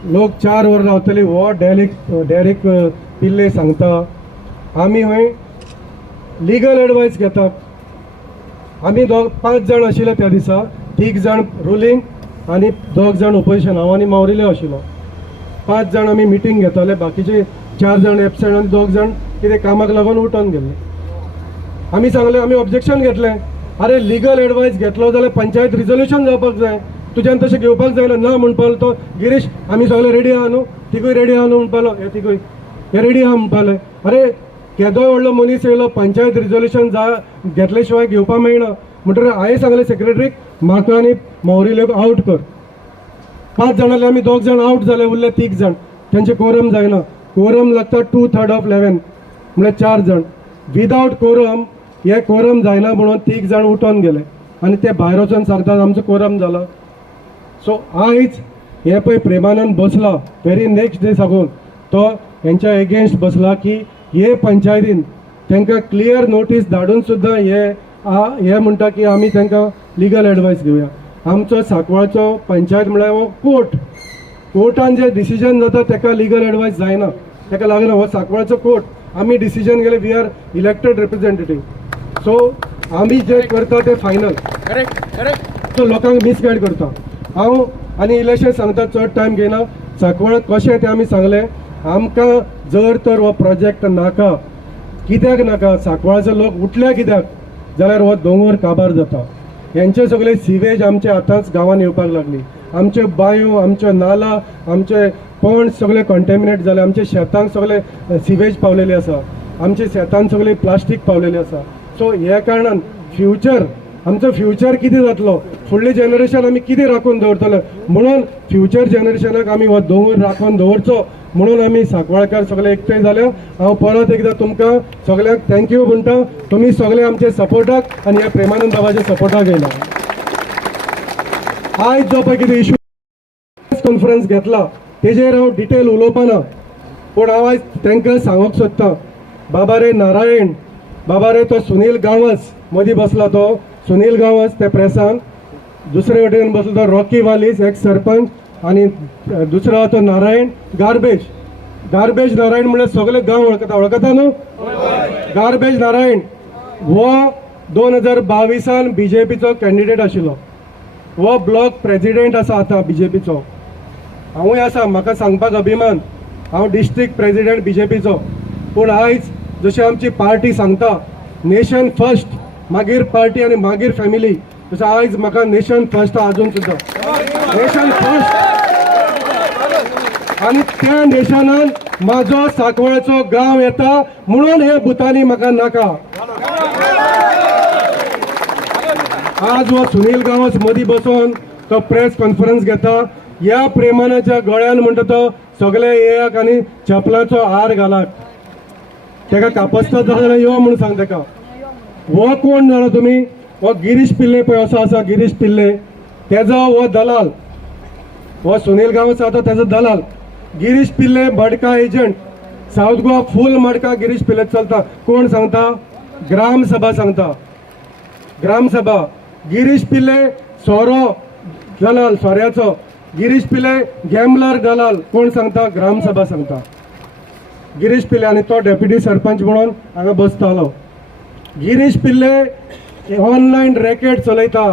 लोक 4 वरां रावतली हो डायरेक्ट पिल्ले सांगता. आमी हय लिगल एडवायस घेतात. आमी 5 जाण आशिल्ले त्या दिसा, 3 जाण रुलींग आनी 2 जाण ओपोजिशन, हांव आनी मावरिले आशिल्लो. 5 जाण आमी मिटींग घेताले, बाकीचे 4 जाण एबसेंट आनी 2 जाण कितें कामाक लागून उठोन गेल्ले. आमी सांगलें, आमी ऑब्जेक्शन घेतलें. अरे लिगल एडवायस घेतलो जाल्यार पंचायत रिजोल्युशन जावपाक जाय, तुज्यान तशें घेवपाक जायना. ना म्हणपालो तो गिरीश, आमी सगळे रेडी आहा न्हू, तिकूय रेडी आहा न्हू म्हणपालो, तिकूय हे रेडी आहा म्हणपाले. अरे केदोय व्हडलो मनीस येयलो, पंचायत रिजोल्युशन घेतले शिवाय घेवपाक मेळना. म्हणटकीर हांवें सांगलें सेक्रेटरीक, म्हाका आनी मावरिलेक आउट कर. 5 जाणांतले आमी 2 जाण आउट जाले, उरले 3 जाण. तेंचे कोरम जायना. कोरम लागता 2/3 ऑफ 11 म्हळ्यार 4 जाण. विदाउट कोरम हे कोरम जायना म्हणून 3 जाण उठोन गेले आनी ते भायर वचून सांगतात आमचो कोरम जाला. सो आयज हे पळय प्रेमानंद बसला, व्हेरी नेक्स्ट डे साकून तो हेंच्या एगेन्स्ट बसला की हे पंचायतीन तांकां क्लियर नोटीस धाडून सुद्दां हे म्हणटा की आमी तांकां लिगल एडवायस घेवया. आमचो सांकवाळचो पंचायत म्हळ्यार हो कोर्टान जे डिसिजन जाता ताका लिगल एडवायस जायना, ताका लागना. हो सांकवाळचो कोर्ट, आमी डिसिजन गेले, we R elected representative. So आमी जे करता ते फायनल. सो लोकांक मिसगायड करता. हांव आनी इलेक्शन सांगता, चड टायम घेयना. सांकवाळ कशें तें आमी सांगलें. आमकां जर तर हो प्रोजेक्ट नाका, कित्याक नाका, सांकवाळचे लोक उठले कित्याक, जाल्यार हो दोंगर काबार जाता. हेंचे सगळे सिवेज आमचे आतांच गांवांत येवपाक लागली. आमचे बांयो, आमचे नाला, आमचे पोंड सगळे कंटेमिनेट जाले. आमचे शेतांक सगळे सिवेज पावलेले आसा. आमचे शेतांत सगळे प्लास्टीक पावलेले आसा. सो हे कारणान आमचो फ्युचर कितें जातलो, फुडले जनरेशन आमी कितें राखून दवरतले, म्हणून फ्युचर जनरेशनाक आमी हो दोंगर राखून दवरचो म्हणून आमी सांकवाळकार सगळे एकठांय जाले. हांव परत एकदां तुमकां सगळ्यांक थँक्यू म्हणटा. तुमी सगळे आमचे सपोर्टाक आनी ह्या प्रेमानंद बाबाच्या सपोर्टाक येयला. आयज जो पळय कितें इशू कॉन्फरन्स घेतला तेजेर हांव डिटेल उलोवपाना, पूण हांव आयज तांकां सांगूंक सोदतां. बाबा रे नारायण, बाबा रे तो सुनील गांवस मदीं बसला, तो सुनील गांवस ते प्रेसान. दुसरे वटेन बसलो तो रॉकी वालीस एक्स सरपंच, आनी दुसरो तो नारायण गार्बेज नारायण म्हळ्यार सगळे गांव वळखता न्हू. गार्बेज नारायण हो 2022 BJPचो कॅन्डिडेट आशिल्लो. हो ब्लॉक प्रेसिडेंट आसा आतां BJPचो. हांवूय आसा, म्हाका सांगपाक अभिमान, हांव डिस्ट्रिक्ट प्रेसिडेंट BJPचो. पूण आयज जशी आमची पार्टी सांगता नेशन फर्स्ट, मागीर पार्टी आनी मागीर फॅमिली, तसो आयज म्हाका नेशन फर्स्ट आजून सुद्दां नेशन फर्स्ट. आनी त्या नेशनान म्हाजो सांकवाळचो गांव येता म्हणून हे भुतानी म्हाका नाका. आज हो सुनील गांवस मदीं बसून तो प्रेस कॉन्फरन्स घेता. ह्या प्रेमानाच्या गळ्यान म्हणटा तो सगळे येयाक आनी चपलाचो हार घालात. ताका कापस्ता जाल्यार यो म्हणून सांग ताका. हो कोण जाणा तुमी, हो गिरीश पिल्ले पळय असो आसा, गिरीश पिल्ले तेजो हो दलाल. हो सुनील गांवस आसा तेजो दलाल. गिरीश पिल्ले मडका एजंट, साऊथ गोवा फूल मडका गिरीश पिल्ले चलता. कोण सांगता? ग्रामसभा सांगता. ग्रामसभा. गिरीश पिल्ले सोरो दलाल, सोऱ्याचो. गिरीश पिल्ले गॅमलर दलाल. कोण सांगता? ग्रामसभा सांगता. गिरीश पिल्ले आनी तो डेप्युटी सरपंच म्हणून हांगा बसतालो. गिरीश पिल्ले ऑनलायन रॅकेट चलयता,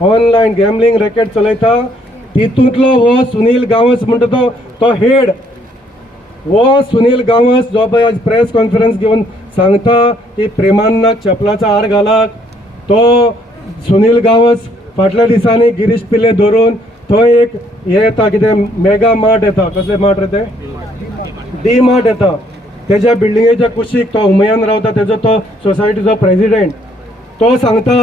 ऑनलायन गॅमलिंग रॅकेट चलयता. तितूंतलो हो सुनील गांवस म्हणटा तो हेड. हो सुनील गांवस जो पळय आज प्रेस कॉन्फरन्स घेवन सांगता की प्रेमानंदाक चपलाचो हार घालात, तो सुनील गांवस फाटल्या दिसांनी गिरीश पिल्ले धरून थंय एक हे येता, कितें मेगा मार्ट येता. कसले मार्ट रे ते? डी मार्ट येता. तेज्या बिल्डिंगेच्या कुशीक तो उमयान रावता, तेजो तो सोसायटीचो प्रेसिडेंट. तो सांगता,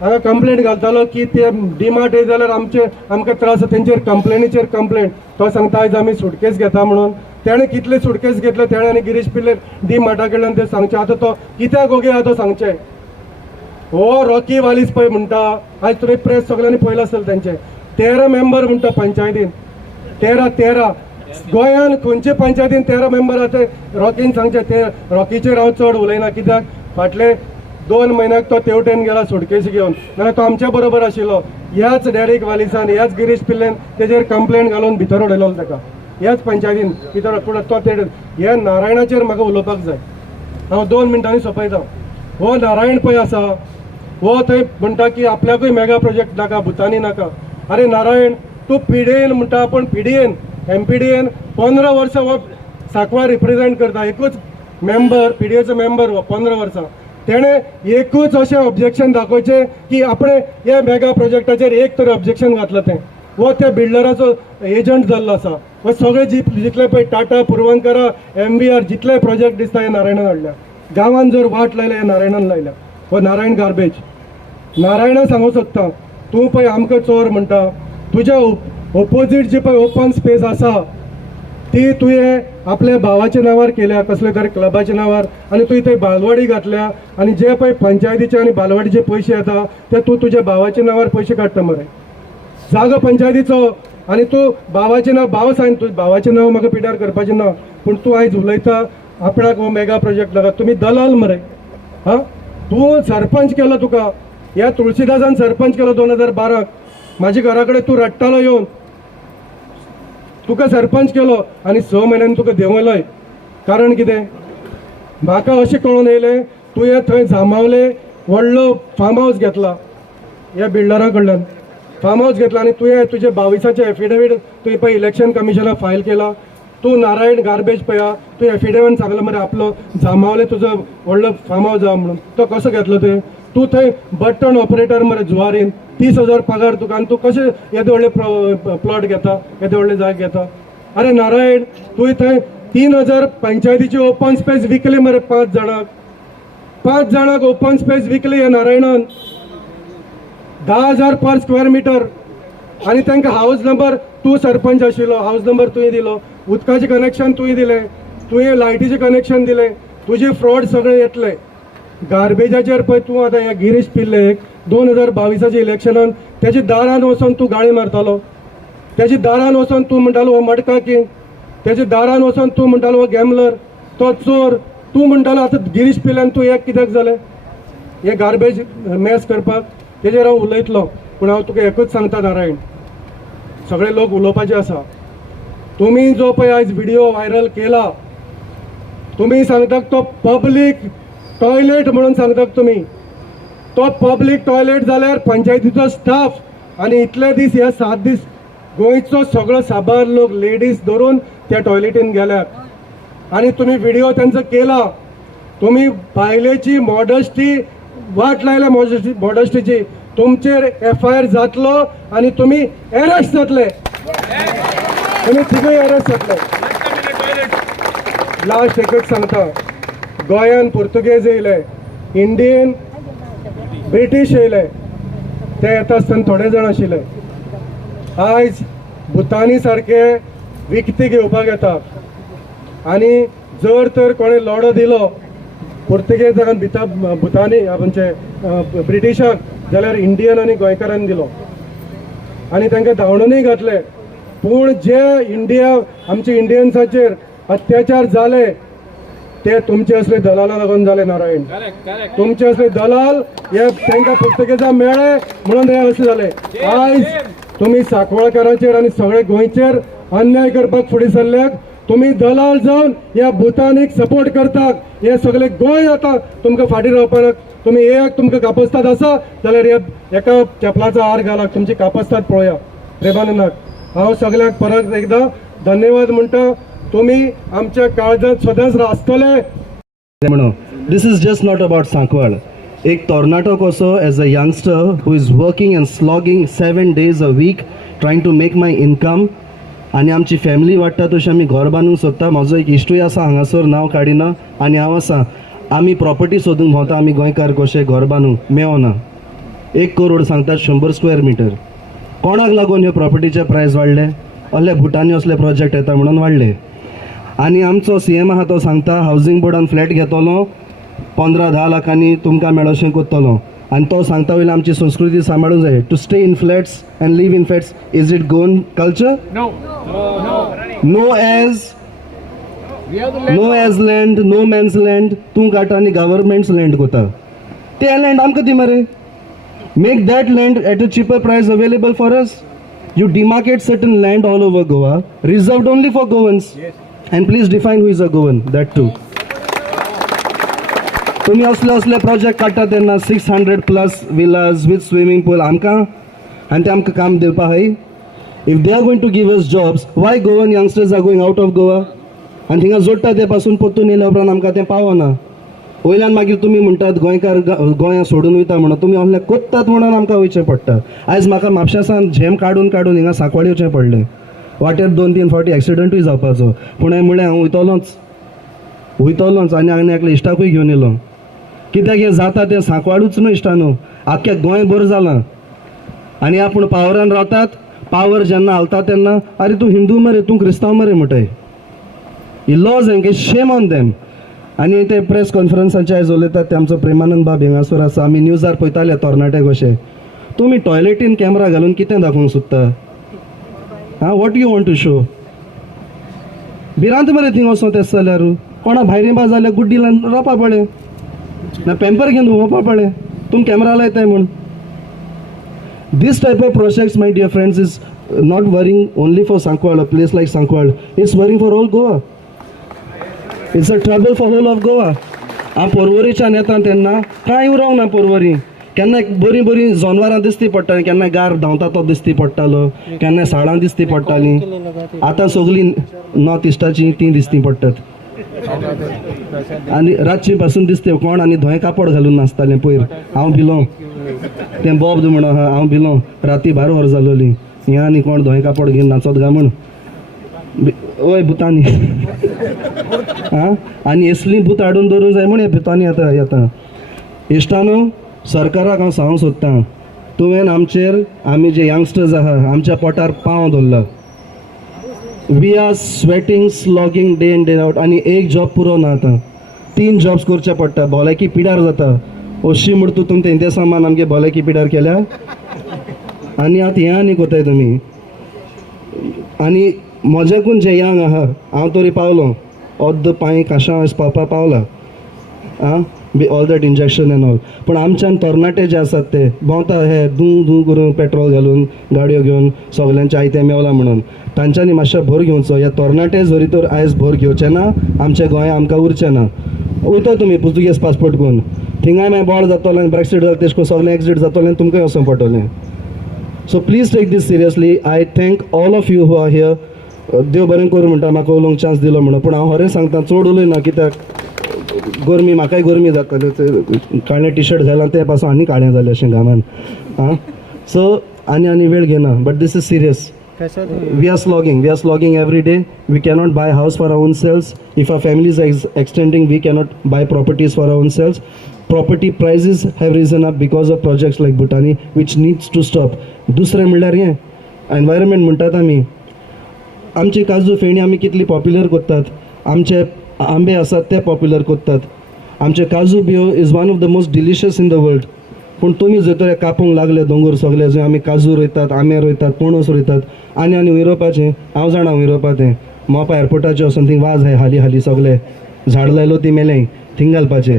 हांगा कंप्लेंट घालतालो की ते डी मार्ट येत जाल्यार आमकां त्रास जाता, तेंचेर कंप्लेनीचेर कंप्लेंट. तो सांगता आयज आमी सुटकेस घेता म्हणून. तेणें कितले सुटकेस घेतले, तेणें आनी गिरीश पिल्ले डी मार्टा कडल्यान ते सांगचे. आतां तो कित्याक ओगे आहा तो सांगचे. हो रॉकी वालीस पळय म्हणटा, आज तुमी प्रेस सगळ्यांनी पळयला असेल त्यांचे 13 मेंबर म्हणटा पंचायतीन, 13 गोंयान खंयचे पंचायतीन 13 मेंबर आहा ते रॉकीन सांगचे. ते रॉकीचेर हांव चड उलयना, कित्याक फाटले 2 म्हयन्याक तो तेवटेन गेला सुटकेस घेवन, नाल्यार तो आमच्या बरोबर आशिल्लो. ह्याच डॅरेक वालिसान, ह्याच गिरीश पिल्लेन तेजेर कंप्लेंट घालून भितर उडयलो ताका, ह्याच पंचायतीन भितर. पूण तो ते ह्या नारायणाचेर म्हाका उलोवपाक जाय, हांव 2 मिनटांनी सोंपयता. हो नारायण पळय आसा, हो थंय म्हणटा की आपल्याकूय मेगा प्रोजेक्ट नाका, भुतानी नाका. अरे नारायण, तूं पिडियेन म्हणटा, पण पिडियेन MPDN 15 वर्सां हो सांकवाळ रिप्रेझेंट करता. एकूच मेंबर, PDAचो मेंबर हो 15 वर्सां. तेणे एकूच अशें ऑब्जेक्शन दाखोवचें की आपण ह्या मेगा प्रोजेक्टाचेर एक तरी ऑब्जेक्शन घातलं तें. वो त्या बिल्डराचो एजंट जाल्लो आसा. वो सगळे जितले पळय टाटा, पुरवंकरा, MVR जितले प्रोजेक्ट दिसता हे नारायणान हाडल्या. गांवांत जर वाट लायल्या हे नारायणान लायल्या. हो नारायण गार्बेज. नारायणा सांगूं सोदता, तूं पळय आमकां चोर म्हणटा, तुज्या ऑपोजीट जी पळय ओपन स्पेस आसा ती तुवें आपल्या भावाच्या नांवार केल्या, कसले तरी क्लबाच्या नांवार, आनी तुवें थंय बालवाडी घातल्या. आनी जे पळय पंचायतीचे आनी बालवाडीचे पयशे येता ते तूं तुज्या भावाच्या नांवार पयशे काडटा मरे. जागो पंचायतीचो, आनी तूं भावाचें नांव, भाव सांग, तूं भावाचें नांव म्हाका पिड्यार करपाचें ना, पूण तूं आयज उलयता आपणाक हो मेगा प्रोजेक्ट नाका. तुमी दलाल मरे. हां, तूं सरपंच केलो, तुका ह्या तुळशीदासान सरपंच केलो 2012. म्हाज्या घरा कडेन तूं रडटालो येवन, तुका सरपंच केलो आनी 6 म्हयन्यांनी तुका देंवयलोय. कारण कितें? म्हाका अशें कळून येयलें तुवें थंय जामावले व्हडलो फार्म हावस घेतला ह्या बिल्डरा कडल्यान. फार्म हावस घेतला आनी तुवें तुजे 22 एफिडेवीट तुवें पळय इलेक्शन कमिशनाक फायल केला. तूं नारायण गार्बेज पळया, तूं एफिडेवीट सांगलो मरे आपलो जामावले तुजो व्हडलो फार्म हावस आहा म्हणून. तो कसो घेतलो ते? तूं थंय बटन ऑपरेटर मरे जुवारीन, 30,000 पगार तुका, आनी तूं कशें येदे व्हडले प्लॉट घेता, येदे व्हडले जाग घेता? अरे नारायण, तुवें थंय 3,000 पंचायतीचे ओपन स्पेस विकले मरे 5 जाणांक ओपन स्पेस विकले ह्या नारायणान. 10,000 पर स्क्वेअर मिटर. आनी तांकां हाऊस नंबर, तूं सरपंच आशिल्लो, हाऊस नंबर तुवें दिलो, उदकाचें कनेक्शन तुवें दिलें, तुवें लायटीचें कनेक्शन दिलें, तुजे फ्रॉड सगळे येतले. गार्बेजाचेर पळय तूं आतां ह्या गिरीश पिल्लेक 2022 इलेक्शनान तेजे दारान वचून तूं गाळी मारतालो, तेजे दारान वचून तूं म्हणटालो हो मडका किंग, तेजे दारान वचून तूं म्हणटालो हो गॅमलर, तो चोर. तूं म्हणटालो आतां गिरीश पिल्ल्यान तूं एक कित्याक जालें हे गार्बेज मॅस करपाक? तेजेर हांव उलयतलो, पूण हांव तुका एकूच सांगता नारायण, सगळे लोक उलोवपाचे आसा. तुमी जो पळय आयज व्हिडिओ व्हायरल केला, तुमी सांगता तो पब्लीक टॉयलेट म्हणून सांगता तुमी. तो पब्लीक टॉयलेट जाल्यार पंचायतीचो स्टाफ आनी इतले दीस ह्या 7 दीस गोंयचो सगळो साबार लोक लेडीज धरून त्या टॉयलेटीन गेल्यात. आनी तुमी व्हिडिओ तांचो केला. तुमी बायलेची मॉडस्टी वाट लायल्या, मॉडस्टीची. तुमचेर FIR जातलो आनी तुमी अरेस्ट जातले, तुमी तिगूय अरेस्ट जातले. लास्ट एकच सांगता, गोंयान पुर्तुगेज येयले, इंडियन, ब्रिटीश येयले, ते येता आसतना थोडे जाण आशिल्ले. आयज भुतानी सारखे विकती घेवपाक येता. आनी जर तर कोणी लॉडो दिलो पुर्तुगेजान भुतानी म्हणजे ब्रिटिशाक, जाल्यार इंडियन आनी गोंयकारांनी दिलो आनी तांकां धांवडोनूय घातले. पूण जे आमच्या इंडियन्साचेर अत्याचार जाले ते तुमचे असले दलाला लागून जाले नारायण. तुमचे असले दलाल हे तांकां पुर्तुगेजां मेळ्ळे म्हणून हे अशें जाले. आयज तुमी सांकवाळकारांचेर आनी सगळे गोंयचेर अन्याय करपाक फुडें सरल्यात. तुमी दलाल जावन ह्या भुतानीक सपोर्ट करतात. हे सगळे गोंय आतां तुमकां फाटीं रावपाक. तुमी एक तुमकां कापस्ताद आसा जाल्यार एका चपलाचो हार घालात, तुमची कापस्ताद पळोवया प्रेमानंदाक. हांव सगळ्यांक परत एकदां धन्यवाद म्हणटा. तुमी आमच्या काळजांत सदांच आसतले म्हणून. This is just not about Sancoale. एक तरणाटो कसो as a youngster who is working and slogging 7 days a week trying to make my income. आनी आमची फॅमिली वाडटा तशी आमी घर बांदूंक सोदता. म्हजो एक इश्टूय आसा हांगासर, नांव काडिना, आनी हांव आसा. आमी प्रॉपर्टी सोदूंक भोंवता. आमी गोंयकार कशे घर बांदूंक मेळना. 1 करोड सांगतात 100 स्क्वेअर मिटर. कोणाक लागून ह्यो प्रॉपर्टीचे प्रायस वाडले? असले भुटानी असले प्रोजेक्ट येता म्हणून वाडले. आनी आमचो CM आहा तो सांगता हावजींग बोर्डान फ्लॅट घेतलो 15-10 लाखांनी तुमकां मेळोशें कोत्तलो. आनी तो सांगता वयल्यान आमची संस्कृती सांबाळूंक जाय. To stay in flats and live in flats, is it Goan culture? No age land, no man's land, तूं काडटा आनी गव्हर्मेंट्स लँड कोता. ते लँड आमकां दी मरे. Make that land at a cheaper price available for us. You demarcate certain land all over Goa, reserved only for Goans. Yes. And please define who is a Goan, that too. तुम्ही असले project काडटा तेन्ना 600+ villas with swimming pool आमकां आनी ते आमकां काम दिवपा हाय. If they are going to give us jobs, why Goan youngsters are going out of Goa? आनी थिंगा जोडटा ते पासून परतून येयल्या उपरांत आमकां तें पावना. वयल्यान मागीर तुमी म्हणटात गोंयकार गोंया सोडून वयता म्हणून. तुमी असले कोत्तात म्हणून आमकां वयचें पडटा. आयज म्हाका म्हापशासान झेम काडून काडून हिंगा सांकवाळ येवचें पडलें. वाटेर 2-3 फावटी एक्सिडंटूय जावपाचो. पूण हांवें म्हळें हांव वयतलोच आनी हांवें एकल्या इश्टाकूय घेवन येयलो. कित्याक हें जाता तें सांकवाळूच न्हू इश्टा न्हू, आख्खें गोंय बर जालां. आनी आपूण पावरान रावतात, पावर जेन्ना हालता तेन्ना अरे तूं हिंदू मरे, तूं क्रिस्तांव मरे म्हणटाय. ही लॉज हेंगे शेम ऑन देम. आनी ते प्रेस कॉन्फरन्सांचे आयज उलयतात ते आमचो प्रेमानंद बाब हिंगासर आसा. आमी न्यूजार पळयताले तरणाटे कशे. तुमी टॉयलेटीन कॅमेरा घालून कितें दाखोवंक सोदता? What you want to show? भिरांत मरे थिंग वचों तेच जाल्यार. कोणा भायरें बा जाल्यार गुड्डी लावन रावपा पडलें ना, पेम्पर घेवन उलोवपा पडलें तुम कॅमेरा लायताय म्हूण. This type of projects, my dear friends, is not worrying only for Sankwal, a place like Sankwal. It's worrying for all Goa. It's a trouble for whole of Goa. हांव पर्वरीच्यान येता तेन्ना कांय उरोंक ना पर्वरी. केन्ना बरीं बरीं जनवरां दिसती पडटालीं, केन्ना गार धांवता तो दिसती पडटालो, केन्ना साळां दिसती पडटालीं. आतां सगळीं नॉर्थ इस्टाचीं तीं दिसती पडटात. आनी रातची पासून दिसते कोण आनी धोय कापड घालून नाचतालें पयर. हांव भिलो तें बॉब म्हणून आहा, हांव भिलो राती 12 वरां जालोलीं. हें आनी कोण धोय कापड घेवन नाचत गा म्हूण. ओय भुतानी आनी असलीं भूत हाडून दवरूंक जाय म्हूण हे भुतानी आतां येता. इश्टानो, सरकाराक हांव सांगूंक सोदतां, तुवें आमचेर, आमी जे यंगस्टर्स आहा आमच्या पोटार पांव दवरला. We are sweating, slogging day in day out. आनी एक जॉब पुरो ना. आतां 3 जॉब्स करचे पडटा. भलायकी पिड्यार जाता. अशी म्हणटा तुमी तेंच्या सामान आमगे भलायकी पिड्यार केल्या. आनी आतां हें आनी कोताय तुमी. आनी म्हज्याकून जे यंग आहा हांव तरी पावलो अर्द पांय काशां आयज पावपा पावला. Be all that injection end all. पूण आमच्यान तरणाटे जे आसात ते भोंवता हे धूं करून पेट्रोल घालून गाडयो घेवन सगल्यांचे आयतें मेवला म्हणून. तांच्यांनी मातशें भर घेवचो. हे तरणाटे जरी तर आयज भर घेवचे ना, आमचें गोंय आमकां उरचें ना. वयता तुमी पुर्तुगेज पासपोर्ट करून, थिंगाय मागीर बोड जातलो आनी ब्रेक्सीट जाता तेश कोन्न सगळें एक्सिट जातलें आनी तुमकांय वचूंक पडटलें. So please take this seriously. I thank all of you who are here. देव बरें करूं म्हणटा म्हाका उलोवंक चान्स दिलो म्हणून. पूण हांव खरें सांगता चड उलयना, कित्याक गरमी म्हाकाय गरमी जाताली. काळें टी-शर्ट घालां ते पासून आनी काळें जालें अशें घामान. सो आनी वेळ घेना. But this is serious. We are slogging every day. We cannot buy house for our own selves. If our family is extending, we cannot buy properties for our own selves. Property prices have risen up because of projects like Bhutani, which needs to stop. दुसरें म्हणल्यार हें environment म्हणटात आमी. आमची काजू फेणी आमी कितली पॉप्युलर करतात. आमचे आंबे आसात ते पॉप्युलर करतात. आमचे काजू बियो is one of the most delicious in the world. पूण तुमी जर तर कापूंक लागले दोंगर सगळे, जंय आमी काजू रोयतात, आंबे रोयतात, पणस रोयतात, आनी वयरोवपाचें. हांव जाणा वयरोवपा तें मोपा एअरपोर्टाचेर वचून थिंग वाज हाय हाली सगळे झाड लायलो ती मेलें थिंग घालपाचें.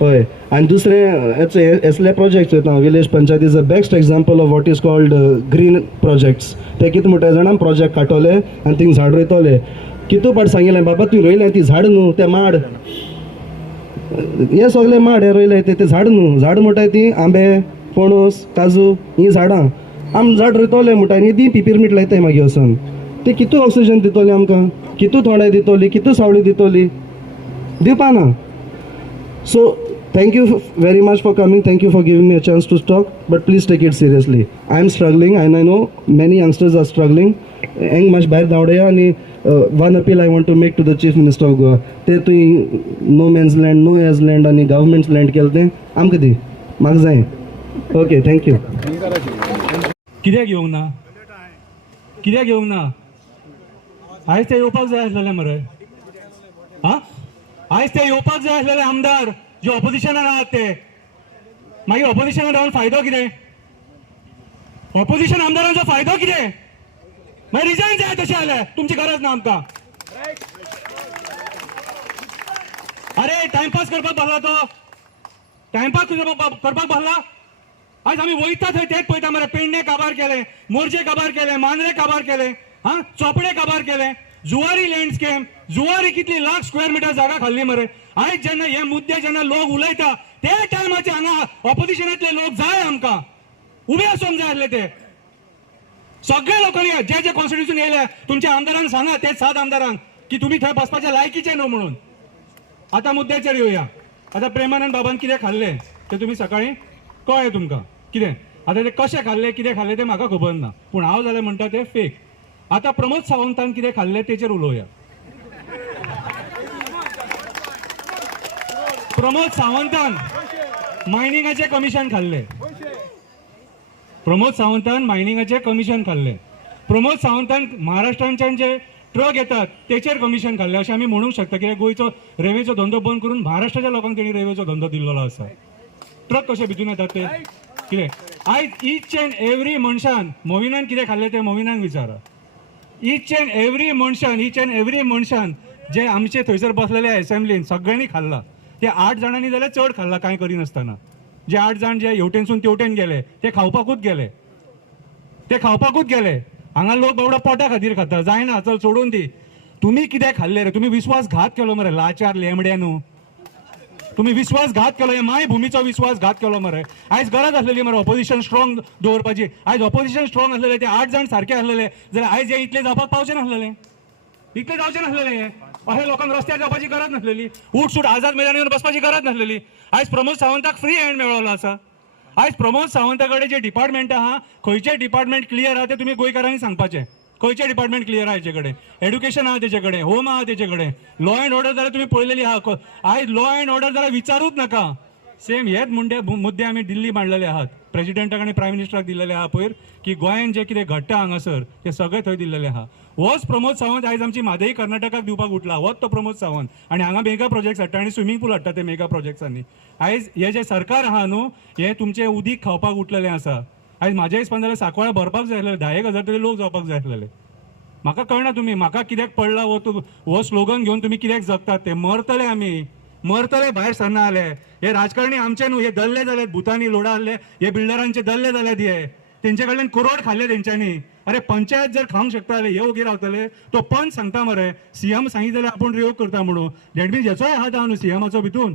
हय. आनी दुसरें असले प्रोजेक्ट्स वयता. Village panchayat is a best example of what is called green projects. ते कितें म्हणटाय जाणा, प्रोजेक्ट काडटले आनी थिंग झाड रोयतले. कितू पाट सांगिल्लें बाबा तुवें रोयलें ती झाड न्हू, ते माड. हे सगळे माड हे रोयले ते झाड न्हू. झाड म्हणटाय ती आंबे, पणस, काजू हीं झाडां. आम झाड रोयतले म्हणटाय न्ही ती पिपिरमीट लायताय मागीर वचून. ते कितू ऑक्सिजन दितली आमकां, कितू थोडे दितली, कितू सावळी दितली, दिवपा ना. So thank you very much for coming. Thank you for giving me a chance to talk. But please take it seriously. I am struggling and I know many youngsters are struggling. Eng mach bahar daudaya ani one appeal I want to make to the Chief Minister of Goa. Te tui no man's land, no heirs land ani government's land kelte amka di mag jay. Okay, thank you. कित्याक येवंक ना? कित्याक येवंक ना? आयज ते येवपाक जाय आसलेले मरे. आयज ते येवपाक जाय आसलेले आमदार जे ऑपोजिशनान आहात ते. मागीर ऑपोजिशनान रावन फायदो कितें? ऑपोजिशन आमदारांचो फायदो कितें? मागीर रिजायन जाय तशें जाल्यार तुमची गरज ना आमकां. अरे टाइमपास करपाक बसला तो, टाइमपास करपाक बसला. आज आम्ही वयता थंय तेच पळयता मरे. पेडणे काबार केले, मोर्जे काबार केले, मांद्रे काबार केले, हा चोपडे काबार केले, जुवारी लँडस्केप, जुवारी कितली लाख स्क्वेअर मिटर जागा खाल्ली मरे. आयज जेन्ना हे मुद्दे जेन्ना लोक उलयता ते टायमाचे हांगा ऑपोजिशनांतले लोक जाय आमकां उबे आसूंक जाय आसले. ते सगळ्या लोकांनी जे जे कॉन्स्टिट्युशन येयले तुमच्या आमदारांक सांगा, ते 7 आमदारांक की तुम्ही थंय बसपाचे लायकीचे न्हू म्हणून. आता मुद्द्याचेर येवया. आता प्रेमानंद बाबान कितें खाल्ले ते तुम्ही सकाळी कळ्ळें तुमकां कितें. आता ते कशें खाल्ले कितें खाल्ले ते म्हाका खबर ना, पूण हांव जाल्यार म्हणटा ते फेक. आता प्रमोद सावंतान कितें खाल्ले तेचेर उलोवया. प्रमोद सावंतान मायनिंगाचे कमिशन खाल्ले. प्रमोद सावंतान मायनिंगाचे कमिशन खाल्ले. प्रमोद सावंतान महाराष्ट्रांच्यान जे ट्रक येतात तेचेर कमिशन खाल्ले अशें आमी म्हणूंक शकता. कित्याक गोंयचो रेल्वेचो धंदो बंद करून महाराष्ट्राच्या लोकांक तेणी रेल्वेचो धंदो दिल्लो आसा. ट्रक कशे भितून येतात ते कितें. आयज ईच अँड एवरी मनशान मोविनान कितें खाल्लें तें मोविनाक विचारा. ईच अँड एवरी मनशान जे आमचे थंयसर बसलेले असेंब्लीन सगळ्यांनी खाल्ला. ते 8 जाणांनी जाल्यार चड खाल्ला कांय करिनासतना. जे 8 जाण जे हेवटेनसून तेवटेन गेले ते खावपाकूच गेले. हांगा लोक बाबडा पोटा खातीर खाता. जायना चल सोडून दी. तुम्ही कितें खाल्ले रे? तुम्ही विश्वासघात केलो मरे. लाचार लेमड्या न्हू तुम्ही विश्वासघात केलो. हे मायभुमीचो विश्वासघात केलो मरे. आयज गरज आसलेली मरे ऑपोजिशन स्ट्रॉंग दवरपाची. आयज ऑपोजिशन स्ट्रॉंग आसलेले ते 8 जाण सारखे आसलेले जाल्यार आयज हे इतले जावपाक पावचे नासलेले. अशें लोकांक रस्त्यार जावपाची गरज नासलेली. उठसूट आझाद मैदानार बसपाची गरज नासलेली. आयज प्रमोद सावंताक फ्री हँड मेळ्ळो आसा. आयज प्रमोद सावंता कडेन जे डिपार्टमेंट आहा, खंयचे डिपार्टमेंट क्लियर आहा ते तुम्ही गोंयकारांनी सांगपाचें. खंयचे डिपार्टमेंट क्लियर आहा तेचे कडेन. एड्युकेशन आहा तेचे कडेन, होम आहा तेचे कडेन, लॉ अँड ऑर्डर जाल्यार तुम्ही पळयलेली आहा. आयज लॉ अँड ऑर्डर जाल्यार विचारूच नाका. सेम हेच मुद्दे आमी दिल्ली मांडलेले आहात. प्रेसिडेंटाक आनी प्रायम मिनिस्टराक दिल्लेले आहा पयर की गोंयान जे कितें घडटा हांगासर ते सगळे थंय दिल्लेले आहा. होच प्रमोद सावंत आयज आमची म्हादई कर्नाटकाक दिवपाक उठला. होच तो प्रमोद सावंत. आनी हांगा मेगा प्रोजेक्ट्स हाडटा आनी स्विमींग पूल हाडटा ते मेगा प्रोजेक्ट्सांनी. आयज हे जे सरकार आहा न्हू हे तुमचे उदीक खावपाक उठलेले आसा. आयज म्हाज्या हिसपान जाल्यार सांकवाळा भरपाक जाय आसलेले. 10,000 तरी लोक जावपाक जाय आसलेले. म्हाका कळना तुम्ही म्हाका कित्याक पडला हो स्लोगन घेवन तुम्ही कित्याक जगतात ते. मरतले आमी, मरतले भायर सरना जाले. हे राजकारणी आमचे न्हू, हे दल्ले जाल्यात. भुतानी लोडा आहले हे बिल्डरांचे दल्ले जाल्यात. हे तेंचे कडल्यान करोड खाल्ले तेंच्यांनी. अरे पंचायत जर खावंक शकता जाल्यार हे ओगी रावतले. तो पंच सांगता मरे सीएम सांगितले जाल्यार आपूण रियोग करता म्हणून. डॅट मीन्स हेचोय हात आहा न्हू सीएमाचो भितून.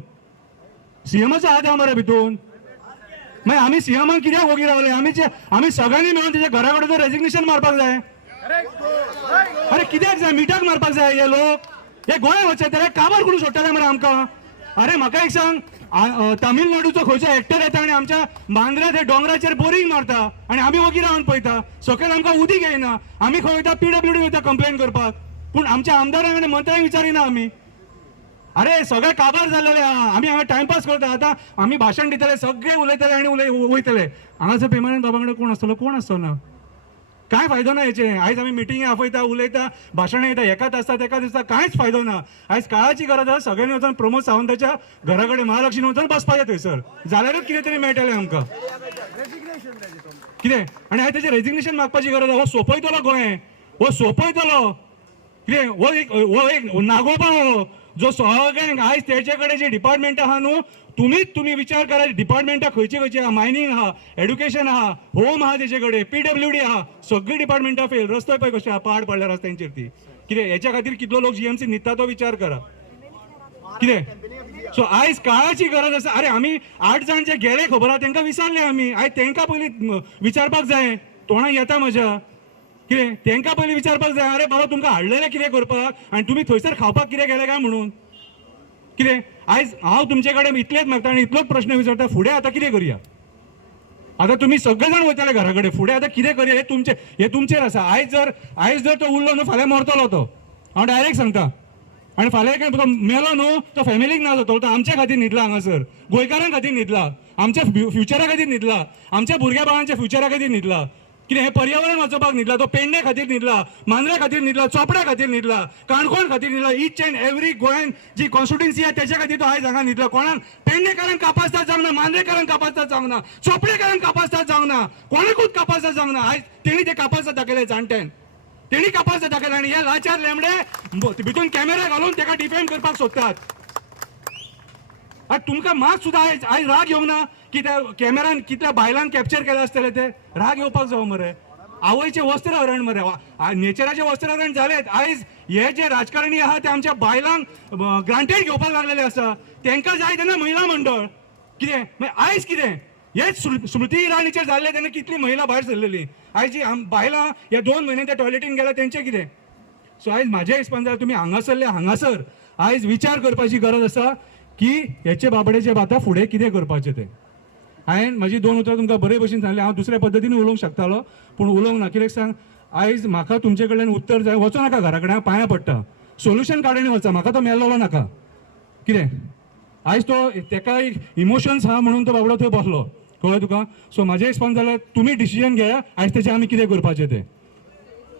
सीएमाचो हात आहा मरे भितून. मागीर आमी सीएमाक कित्याक ओगी रावले? आमी सगळ्यांनी मेळून तेच्या घरा कडेन रेजिग्नेशन मारपाक जाय. अरे कित्याक जाय? मिठाक मारपाक जाय हे लोक. हे गोंय वचत जाल्यार काबार करून सोडटले मरे आमकां. अरे म्हाका एक सांग, तामिळनाडूचो खंयचो एक्टर येता आनी आमच्या मांद्रे ते दोंगराचेर बोरींग मारता आनी आमी वगी रावन पळयता. सकयल आमकां उदीक येयना. आमी खंय वयता PWD वयता कंप्लेन करपाक. पूण आमच्या आमदारांक आनी मंत्र्यांक विचारिना आमी. अरे सगळे काबार जाल्लेले आहा. आमी हांगा टायमपास करता. आतां आमी भाशण दितले सगळे उलयतले आनी वयतले. हांगासर प्रेमानंद बाबा कडेन कोण आसतलो? कोण आसतना काय फायदो ना हेचे. आयज आमी मिटिंगे आपयता, उलयता, भाशण येता, एकाच आसता तेका दिसता कांयच फायदो ना. आयज काळाची गरज आसा. सगळ्यांनी वचून प्रमोद सावंताच्या घरा कडेन महालक्ष्मी वचून बसपाचें थंयसर. जाल्यारूच कितें तरी मेळटलें आमकां कितें. आनी आयज तेजें रेजिग्नेशन मागपाची गरज आहा. हो सोंपयतलो गोंय, हो सोंपयतलो कितें. हो एक नागोबा हो जो सगळ्यांक आयज तेचे कडेन जे डिपार्टमेंट आहा न्हू तुम्ही विचार करा. डिपार्टमेंटां खंयची खंयची आहा? मायनिंग आहा, एड्युकेशन आहा, होम आहा तेचे कडेन, PWD आहा. सगळी डिपार्टमेंटां फेल. रस्ते पळय कशे आहा, पाड पडल्या रस्त्यांचेर ती. कितें हेच्या खातीर कितलो लोक GMC न्हिदता तो विचार करा कितें. सो आयज काळाची गरज आसा. अरे आमी 8 जाण जे गेले खबर आहा तांकां विचारले आमी. आयज तांकां पयलीं विचारपाक जाय. तोंडाक येता म्हज्या कितें. तांकां पयलीं विचारपाक जाय अरे बाबा तुमकां हाडलेले कितें करपाक आनी तुमी थंयसर खावपाक कितें गेले काय म्हणून कितें. आयज हांव तुमचे कडेन इतलेच मागता आनी इतलोच प्रश्न विचारता. फुडें आतां कितें करुया? आतां तुमी सगळे जाण वयतले घरा कडेन. फुडें आतां कितें करुया हे तुमचेर आसा. आयज जर तो उरलो न्हू फाल्यां मरतलो तो. हांव डायरेक्ट सांगता. आनी फाल्यां तो मेलो न्हू तो फॅमिलीक ना जातलो. तो आमच्या खातीर न्हिदला हांगासर, गोंयकारां खातीर न्हिदला, आमच्या फ्युचरा खातीर न्हिदला, आमच्या भुरग्या बाळांच्या फ्युचरा खातीर न्हिदला. कितें हे पर्यावरण वाचोवपाक न्हिदला, तो पेडणे खातीर न्हिदला, मांद्रे खातीर न्हिदला, चोपड्या खातीर न्हिदला, काणकोण खातीर न्हिदला, ईच अँड एवरी गोंयान जी कॉन्स्टिट्युएन्सी आहे त्याच्या खातीर तो आयज हांगा न्हिदला. कोणाक पेडणेकारांक कापासता जावंक ना, मांद्रेकारांक कापासता जावंक ना, चोपडेकारांक कापासता जावंक ना, कोणाकूच कापासता जावंक ना. आयज तेणी ते कापासता दाखयले जाणट्यान, तेणी कापासता दाखयले आनी हे लाचार लेमडे भितून कॅमेरा घालून ताका डिफेम करपाक सोदतात. आज तुमकां मात सुद्दां आयज राग येवंक ना की त्या कॅमेरान कितल्या बायलांक कॅप्चर केले आसतले ते. राग येवपाक जावं मरे. आवयचे वस्त्रहरण मरे, नेचराचे वस्त्रहरण जालेत. आयज हे जे राजकारणी आहात ते आमच्या बायलांक ग्रांटेड घेवपाक लागलेले आसा. तांकां जाय तेन्ना महिला मंडळ कितें आयज कितें हेच स्मृती इराणीचेर जाल्ले तेन्ना कितली महिला भायर सरलेली. आयज जी बायलां हे 2 म्हयने त्या टॉयलेटीन गेल्या तेंचें कितें. सो आयज म्हाज्या हिसपान तुमी हांगासरले हांगासर आयज विचार करपाची गरज आसा की हेचे बाबडेचे आतां फुडें कितें करपाचें तें. हांवें म्हाजी 2 उतरां तुमकां बरे भशेन सांगलें. हांव दुसऱ्या पद्दतीन उलोवंक शकतालो पूण उलोवंक ना. कित्याक सांग, आयज म्हाका तुमचे कडल्यान उत्तर जाय. वचो नाका घरा कडेन, हांव पांयां पडटा. सोल्युशन काडून वचा, म्हाका तो मेल्लोलो नाका. कितें आयज तो तेका इमोशन्स आहा म्हणून तो बाबडो थंय बसलो, कळ्ळें तुका. सो म्हाजें हिसपान जाल्यार तुमी डिसिजन घेया आयज तेचें आमी कितें करपाचें तें.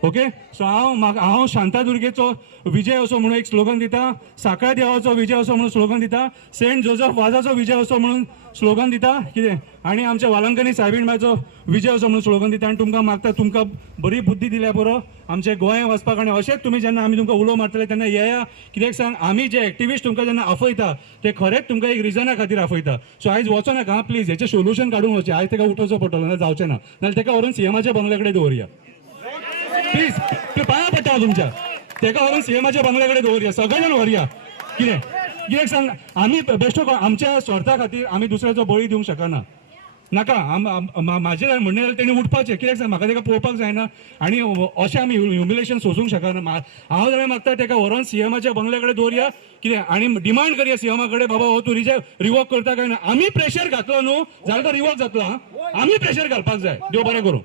ओके. सो हांव शांतादुर्गेचो विजय असो म्हणून एक स्लोगन दिता, साखळ्या देवाचो विजय असो म्हणून स्लोगन दिता, सेंट जोझफ वाजाचो विजय असो म्हणून स्लोगन दिता कितें, आनी आमच्या वालंकनी सायबीण बायचो विजय असो म्हणून स्लोगन दिता. आनी तुमकां मागता तुमकां बरी बुद्धी दिल्या बरो आमचे गोंय वचपाक. आनी अशेंच तुमी जेन्ना आमी तुमकां उलो मारतले तेन्ना येया. कित्याक सांग, आमी जे एक्टिविस्ट तुमकां जेन्ना afयता ते खरेंच तुमकां एक रिजना खातीर afयता. सो आयज वचो नाका प्लीज, हेचें सोल्युशन काडूंक वचचें. आयज तेका उठोवचो पडटलो ना, जावचें ना. नाल्यार तेका व्हरून सीएमाच्या बंगल्या कडेन दवरया प्लीज. पांयां पडटा तुमच्या, तेका व्हरून सीएमाच्या बंगल्या कडेन दवरया, सगळे जाण व्हरया. कितें कित्याक सांग, आमी बेश्टो आमच्या स्वार्था खातीर आमी दुसऱ्याचो बळी दिवंक शकना. नाका म्हाजें म्हणणें जाल्यार तेणी उठपाचें. कित्याक सांग, म्हाका तेका पळोवपाक जायना आनी अशें आमी ह्युमिलेशन सोंसूंक शकना. हांव जाल्यार मागता तेका व्हरून सीएमाच्या बंगल्या कडेन दवरया. कितें आनी डिमांड करया सीएमा कडेन, बाबा हो तूं रिवोक करता काय ना. आमी प्रेशर घातलो न्हू जाल्यार तो रिवोक जातलो. आमी प्रेशर घालपाक जाय. देव बरें करूं.